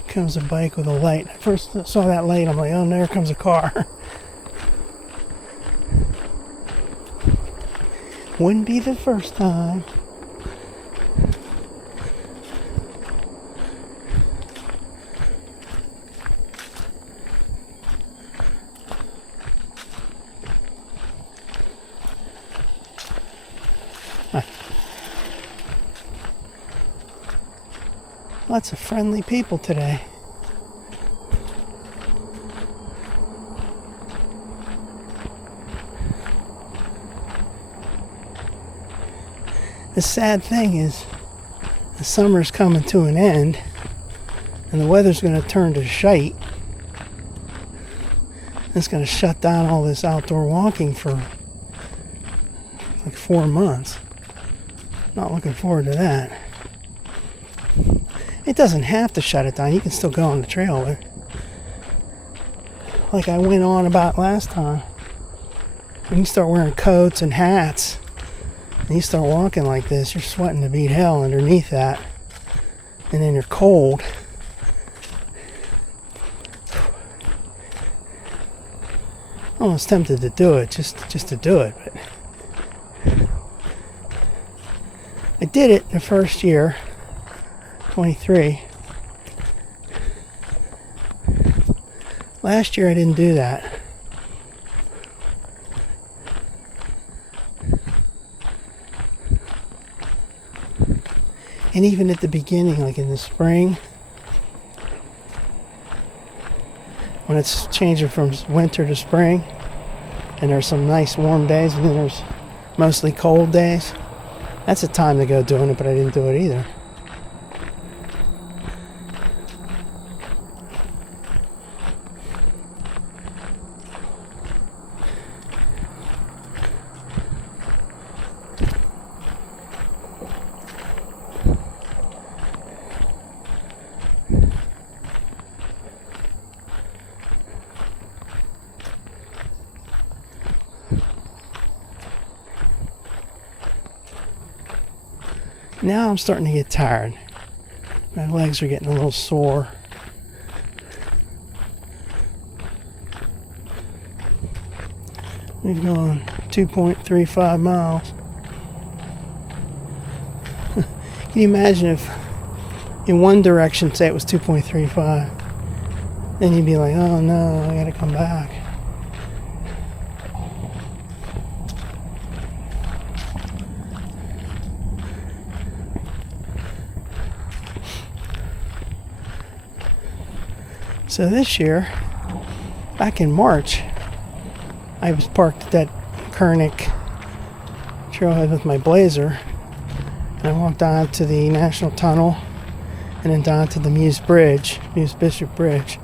Comes a bike with a light. I first saw that light, I'm like, oh, there comes a car. Wouldn't be the first time. Lots of friendly people today. The sad thing is the summer's coming to an end and the weather's going to turn to shite. It's going to shut down all this outdoor walking for like 4 months. Not looking forward to that. It doesn't have to shut it down. You can still go on the trail. But like I went on about last time, when you start wearing coats and hats and you start walking like this, you're sweating to beat hell underneath that. And then you're cold. almost tempted to do it just to do it, but I did it the first year, 23. Last year I didn't do that. And even at the beginning, like in the spring, when it's changing from winter to spring, and there's some nice warm days, and then there's mostly cold days, that's the time to go doing it, but I didn't do it either. Now I'm starting to get tired. My legs are getting a little sore. We've gone 2.35 miles. Can you imagine if in one direction, say it was 2.35, then you'd be like, oh no, I gotta come back. So this year, back in March, I was parked at that Kernick trailhead with my Blazer, and I walked down to the National Tunnel and then down to the Muse Bishop Bridge.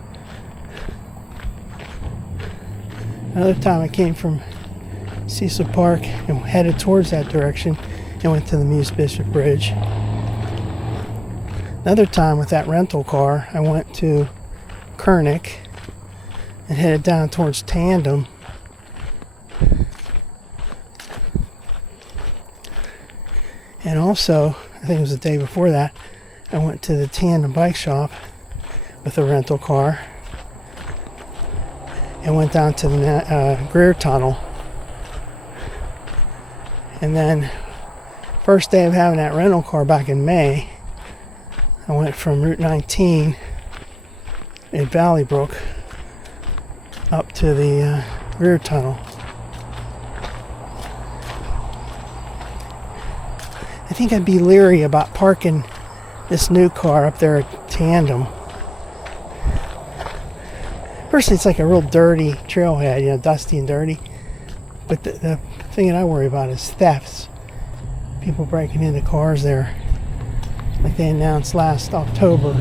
Another time I came from Cecil Park and headed towards that direction and went to the Muse Bishop Bridge. Another time with that rental car, I went to Kernick and headed down towards Tandem. And also, I think it was the day before that, I went to the Tandem bike shop with a rental car and went down to the Greer Tunnel. And then, first day of having that rental car back in May, I went from Route 19 in Valleybrook up to the Greer Tunnel. I think I'd be leery about parking this new car up there at Tandem. First, it's like a real dirty trailhead, dusty and dirty. But the thing that I worry about is thefts. People breaking into cars there, like they announced last October.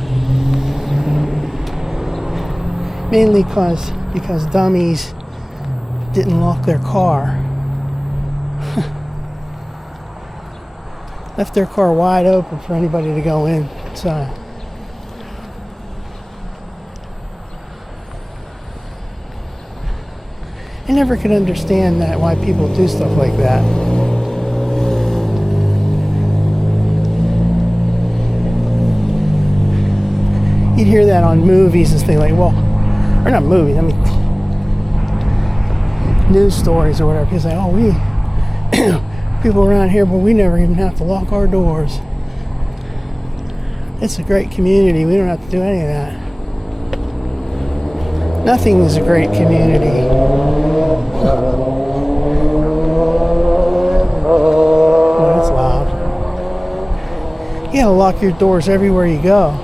Mainly because dummies didn't lock their car. Left their car wide open for anybody to go inside. I never could understand that, why people do stuff like that. You'd hear that on movies and things like, well, or not movies, I mean news stories or whatever. People say, oh, we people around here, but we never even have to lock our doors. It's a great community. We don't have to do any of that. Nothing is a great community. Oh, that's loud. You gotta lock your doors everywhere you go.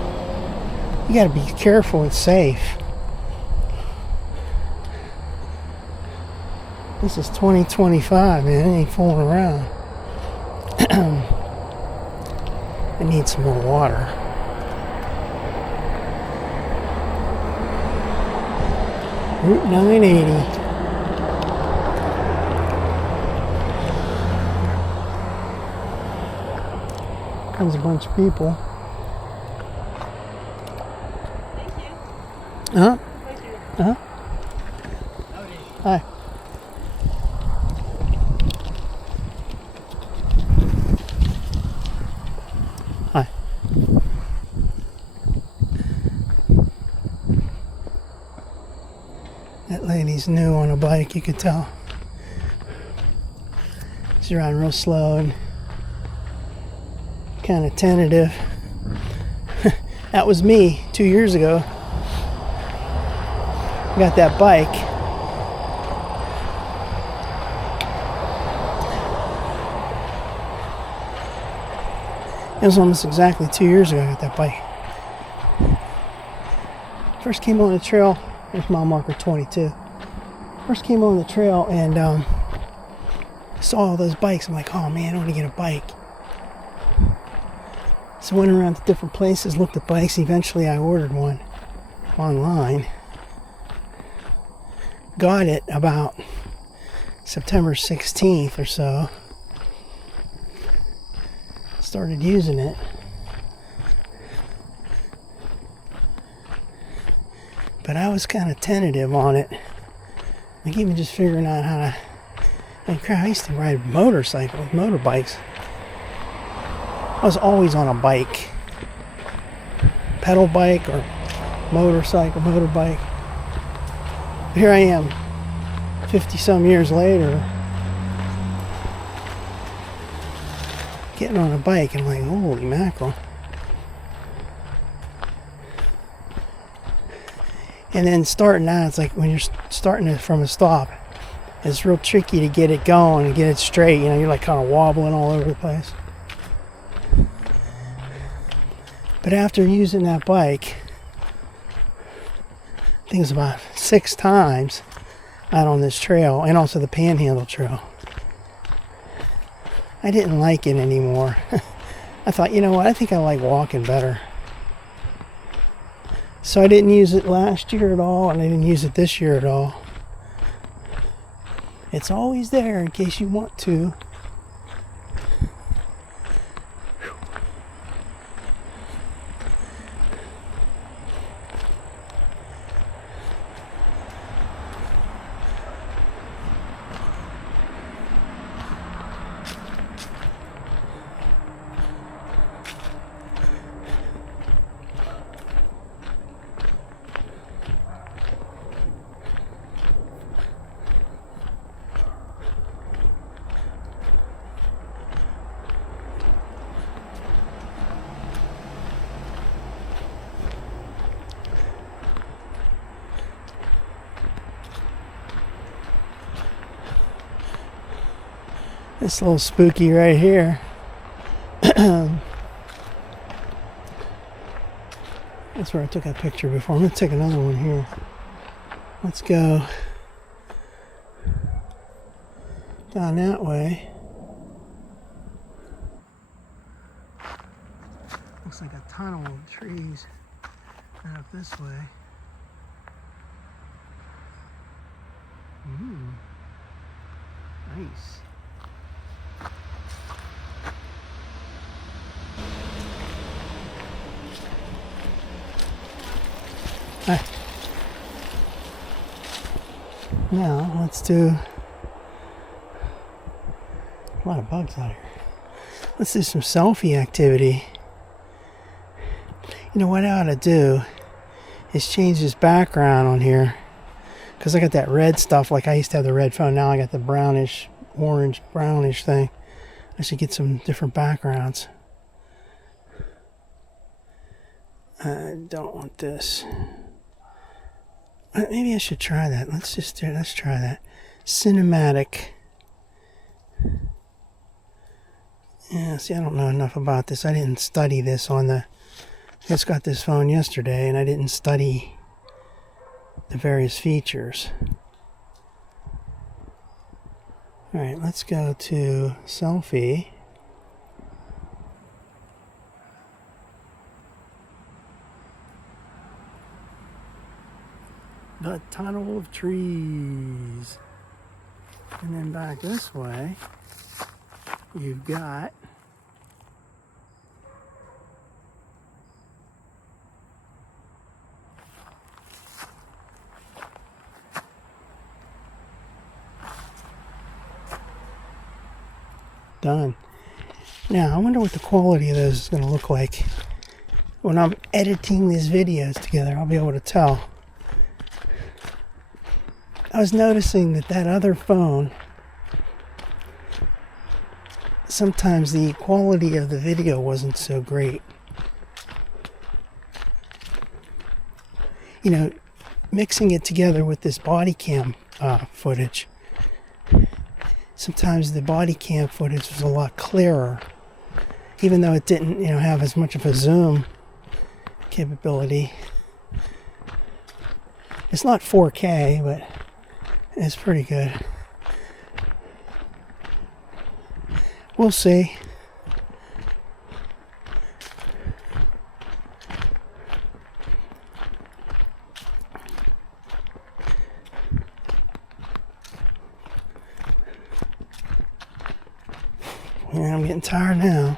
You gotta be careful and safe. This is 2025, man. It ain't fooling around. I need some more water. Route 980. Comes a bunch of people. Thank you. Huh? Thank you. Uh-huh. Howdy. Hi. Hi. That lady He's new on a bike, you could tell. He's riding real slow and kind of tentative. That was me 2 years ago. I got that bike. It was almost exactly 2 years ago I got that bike. First came on the trail. There's mile marker 22. First came on the trail and saw all those bikes. I'm like, oh man, I want to get a bike. So I went around to different places, looked at bikes. Eventually I ordered one online. Got it about September 16th or so. Started using it. But I was kind of tentative on it. Like even just figuring out how to... And crap, I used to ride motorbikes. I was always on a bike. Pedal bike or motorbike. But here I am, 50 some years later, getting on a bike and I'm like, holy mackerel. And then starting out, it's like when you're starting it from a stop, it's real tricky to get it going and get it straight. You know, you're like kind of wobbling all over the place. But after using that bike, I think it was about 6 times out on this trail and also the Panhandle Trail, I didn't like it anymore. I thought, you know what, I think I like walking better. So I didn't use it last year at all, and I didn't use it this year at all. It's always there in case you want to. It's a little spooky right here. That's where I took that picture before. I'm going to take another one here. Let's go down that way. Looks like a tunnel of trees right up this way. Nice. Right. Now let's do a lot of bugs out here. Let's do some selfie activity. You know what I ought to do is change this background on here, because I got that red stuff. Like I used to have the red phone, now I got the brownish, orange, brownish thing. I should get some different backgrounds. I don't want this. Maybe I should try that. Let's try that. Cinematic. Yeah, see, I don't know enough about this. I didn't study this on the... I just got this phone yesterday, and I didn't study the various features. Alright, let's go to selfie. The tunnel of trees. And then back this way, you've got done. Now, I wonder what the quality of those is going to look like. When I'm editing these videos together, I'll be able to tell. I was noticing that other phone, sometimes the quality of the video wasn't so great. You know, mixing it together with this body cam footage, sometimes the body cam footage was a lot clearer, even though it didn't, have as much of a zoom capability. It's not 4K, but it's pretty good. We'll see. Yeah, I'm getting tired now.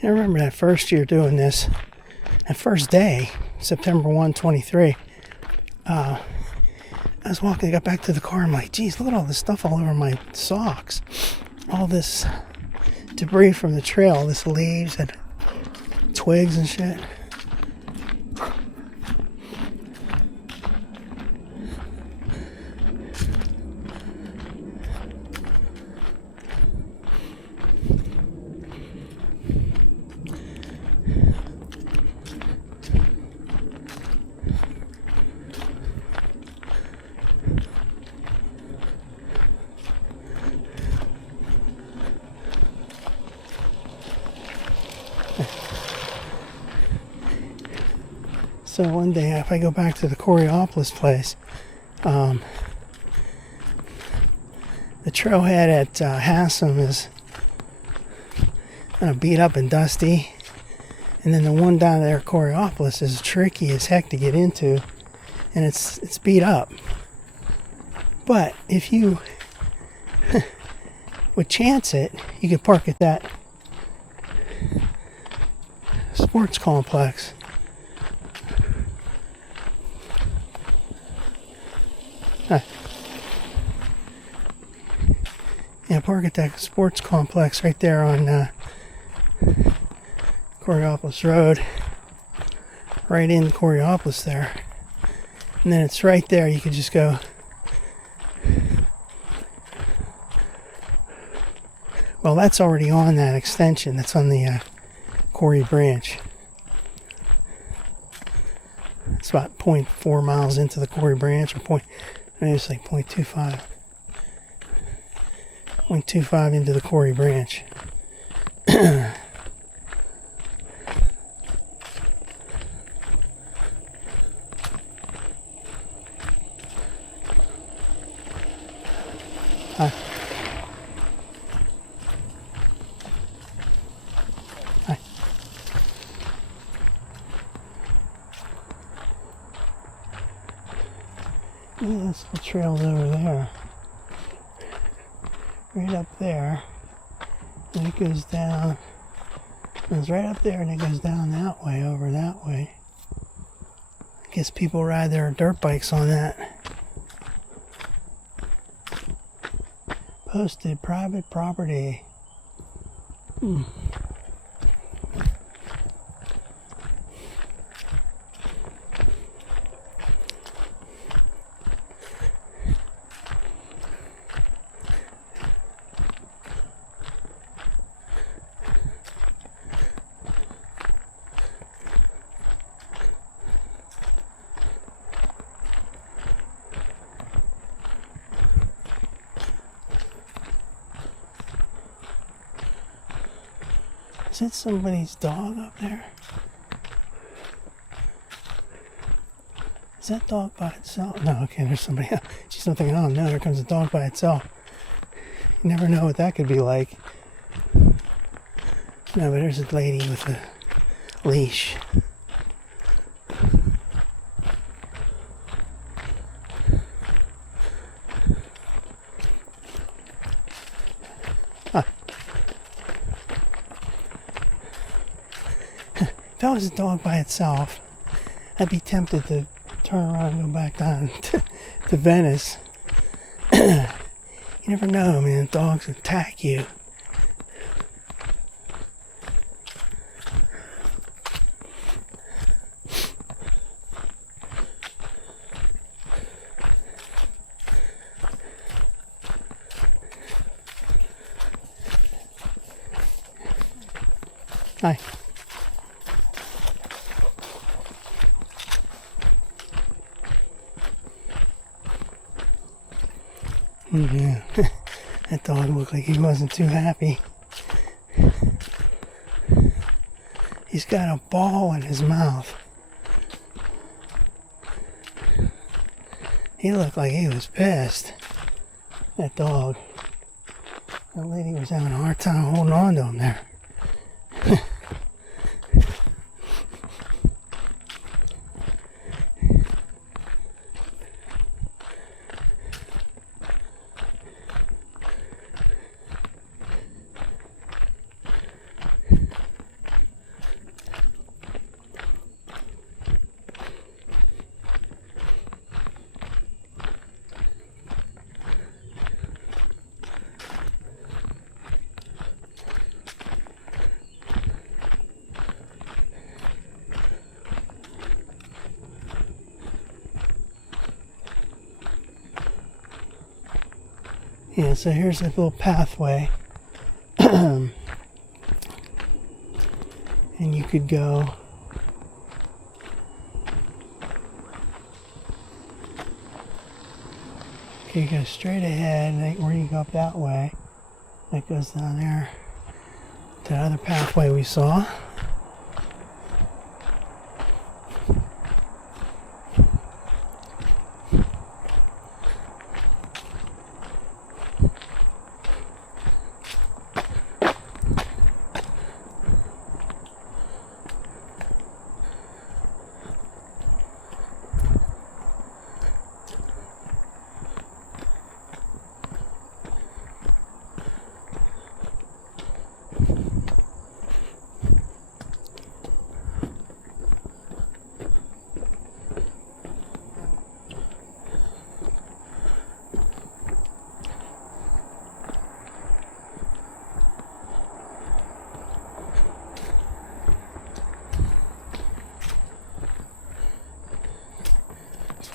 I remember that first year doing this, that first day, September 1, 23, I was walking, I got back to the car, I'm like, geez, look at all this stuff all over my socks. All this debris from the trail, this leaves and twigs and shit. So one day, if I go back to the Coriopolis place, the trailhead at Haslam is kind of beat up and dusty, and then the one down there at Coriopolis is tricky as heck to get into, and it's beat up. But if you would chance it, you could park at that sports complex. Yeah, park at that sports complex right there on Coriopolis Road. Right in Coriopolis there. And then it's right there, you could just go. Well, that's already on that extension. That's on the Corey branch. It's about 0.4 miles into the Corey branch, or maybe it's like 0.25. 0.25 into the Corey branch. Hi. Hi. Yeah, that's the trail's over there. Right up there. And it goes down. It goes right up there and it goes down that way, over that way. I guess people ride their dirt bikes on that. Posted private property. Is that somebody's dog up there? Is that dog by itself? No, okay, there's somebody else. She's not thinking, oh no, here comes a dog by itself. You never know what that could be like. No, but there's a lady with a leash. If that was a dog by itself, I'd be tempted to turn around and go back down to Venice. You never know, man. Dogs attack you. Hi. Yeah, that dog looked like he wasn't too happy. He's got a ball in his mouth. He looked like he was pissed. That dog. That lady was having a hard time holding on to him there. Yeah, so here's a little pathway. And you could go okay, you go straight ahead, or you can go up that way. That goes down there to the other pathway we saw.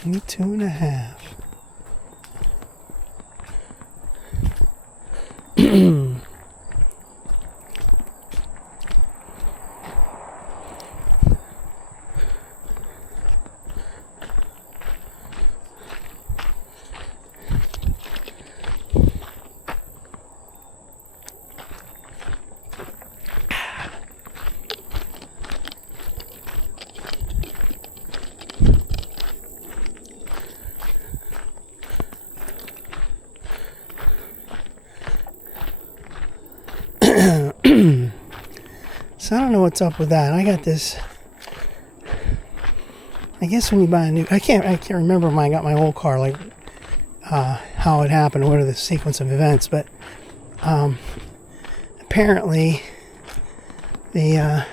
Maybe 2.5. So I don't know what's up with that. I got this. I guess when you buy a new, I can't remember when I got my old car, like how it happened, what are the sequence of events, but apparently the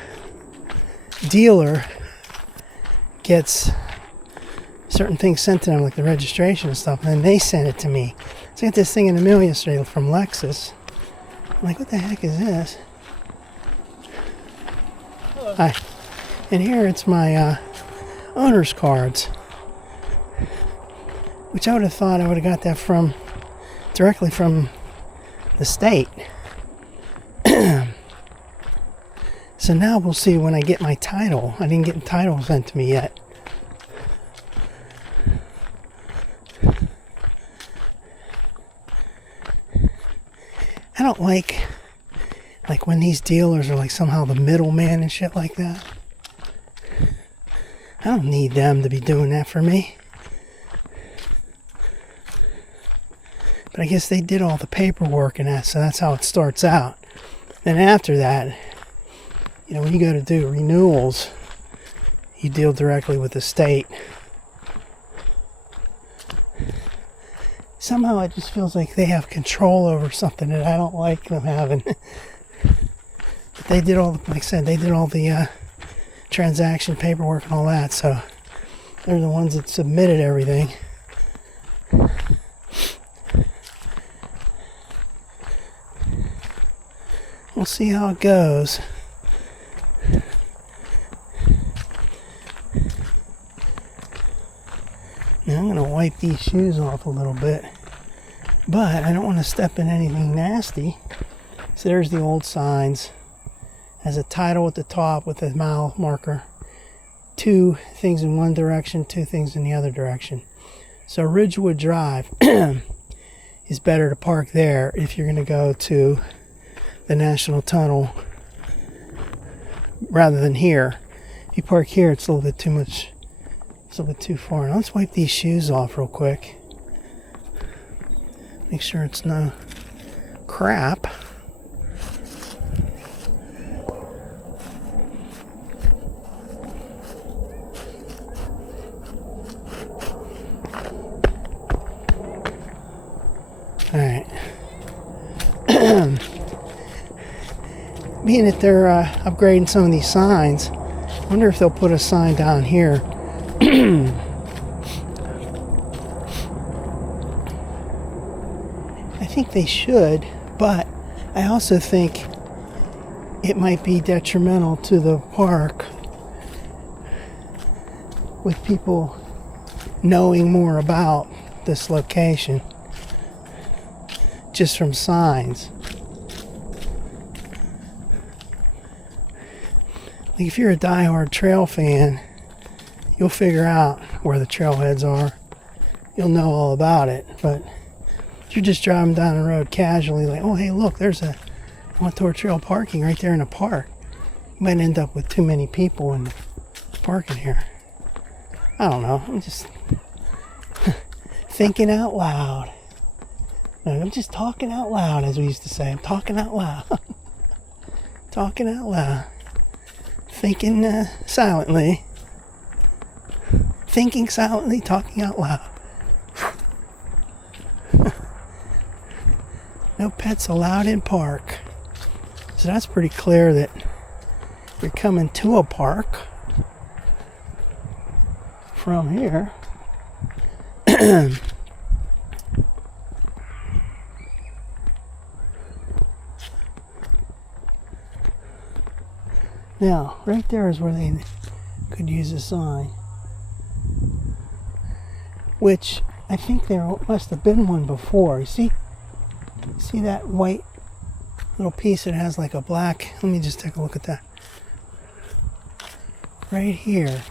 dealer gets certain things sent to them, like the registration and stuff, and then they send it to me. So I got this thing in the mail yesterday from Lexus. I'm like, what the heck is this? Hello. Hi. And here it's my owner's cards, which I would have thought I would have got that from directly from the state. So now we'll see when I get my title. I didn't get the title sent to me yet. I don't like when these dealers are like somehow the middleman and shit like that. I don't need them to be doing that for me. But I guess they did all the paperwork and that, so that's how it starts out. Then after that, you know, when you go to do renewals, you deal directly with the state. Somehow it just feels like they have control over something that I don't like them having. But they did all the, like I said, they did all the transaction paperwork and all that. So they're the ones that submitted everything. We'll see how it goes. Now I'm going to wipe these shoes off a little bit, but I don't want to step in anything nasty. So there's the old signs. Has a title at the top with a mile marker. 2 things in one direction, 2 things in the other direction. So Ridgewood Drive is better to park there if you're going to go to the National Tunnel rather than here. If you park here, it's a little bit too much. It's a little bit too far. Now let's wipe these shoes off real quick. Make sure it's no crap. Alright. Being that they're upgrading some of these signs, I wonder if they'll put a sign down here. I think they should, but I also think it might be detrimental to the park with people knowing more about this location just from signs. Like if you're a diehard trail fan, you'll figure out where the trailheads are. You'll know all about it. But if you're just driving down the road casually, like, oh hey, look, there's a Montour Trail parking right there in the park, you might end up with too many people and parking here. I don't know. I'm just thinking out loud. I'm just talking out loud, as we used to say. I'm talking out loud. Talking out loud. Thinking silently. Thinking silently, talking out loud. No pets allowed in park. So that's pretty clear that you're coming to a park from here. Now, right there is where they could use a sign. Which, I think there must have been one before. You see that white little piece that has like a black... Let me just take a look at that. Right here.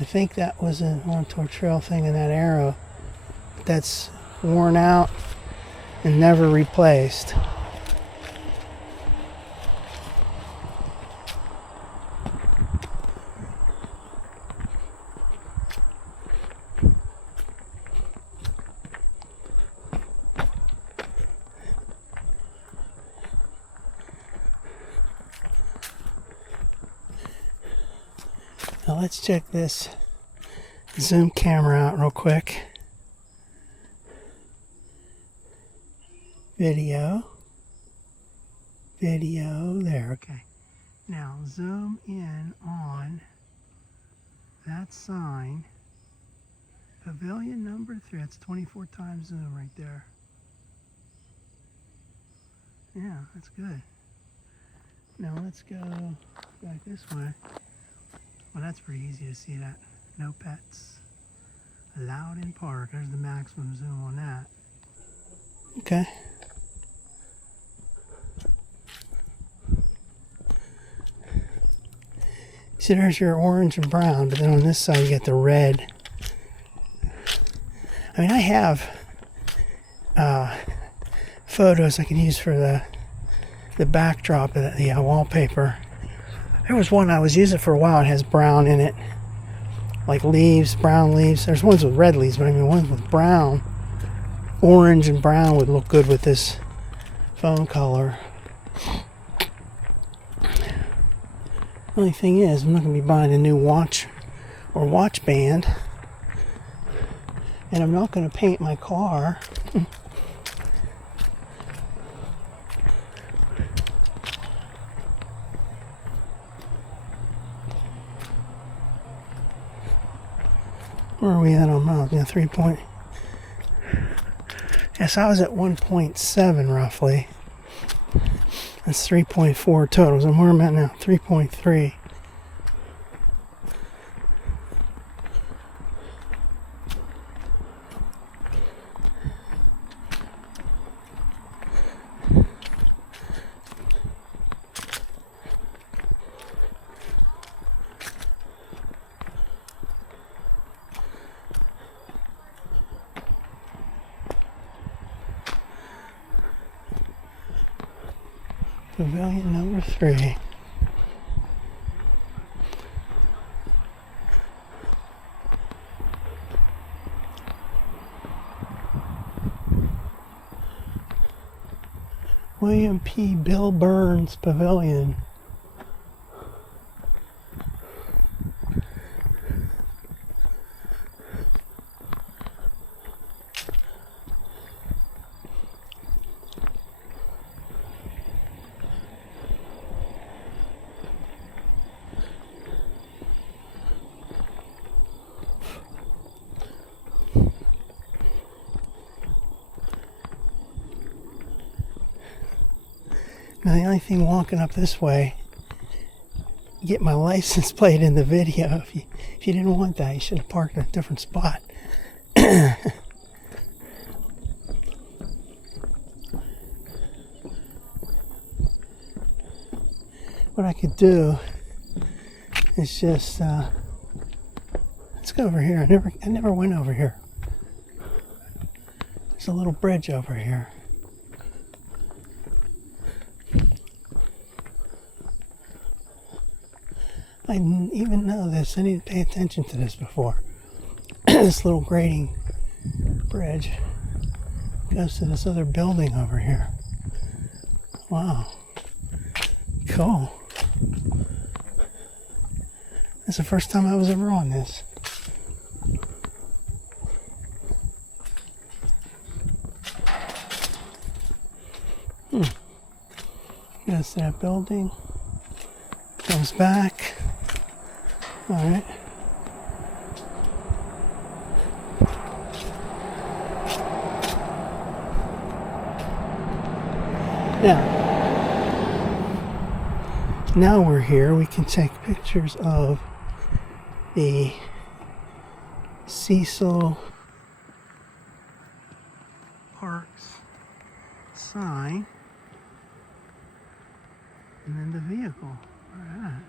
I think that was a Montour Trail thing in that arrow. That's worn out and never replaced. Now let's check this zoom camera out real quick. Video, there, okay. Now zoom in on that sign, pavilion number 3, that's 24 times zoom right there. Yeah, that's good. Now let's go back this way. Well, that's pretty easy to see that. No pets allowed in park. There's the maximum zoom on that. Okay. See, there's your orange and brown, but then on this side you get the red. I mean, I have photos I can use for the backdrop of the wallpaper. There was one I was using for a while. It has brown in it, like leaves, brown leaves. There's ones with red leaves, but I mean ones with brown. Orange and brown would look good with this phone color. Only thing is, I'm not going to be buying a new watch or watch band, and I'm not going to paint my car. Where are we at on miles? Yeah, 3 point. Yes, I was at 1.7 roughly. That's 3.4 totals. And where am I at now? 3.3. Pavilion number 3. William P. Bill Burns Pavilion. Now the only thing walking up this way, get my license plate in the video. If you didn't want that, you should have parked in a different spot. What I could do is just let's go over here. I never went over here. There's a little bridge over here. I didn't even know this. I didn't pay attention to this before. This little grading bridge goes to this other building over here. Wow. Cool. That's the first time I was ever on this. Goes to that building. Comes back. Alright. Now we're here. We can take pictures of the Cecil Parks sign and then the vehicle. Alright.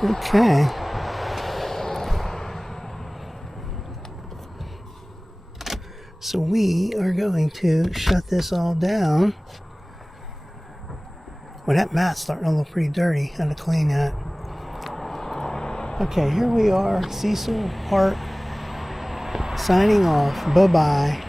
Okay. So we are going to shut this all down. Well, that mat's starting to look pretty dirty. Got to clean that. Okay, here we are, Cecil Park, signing off. Bye-bye.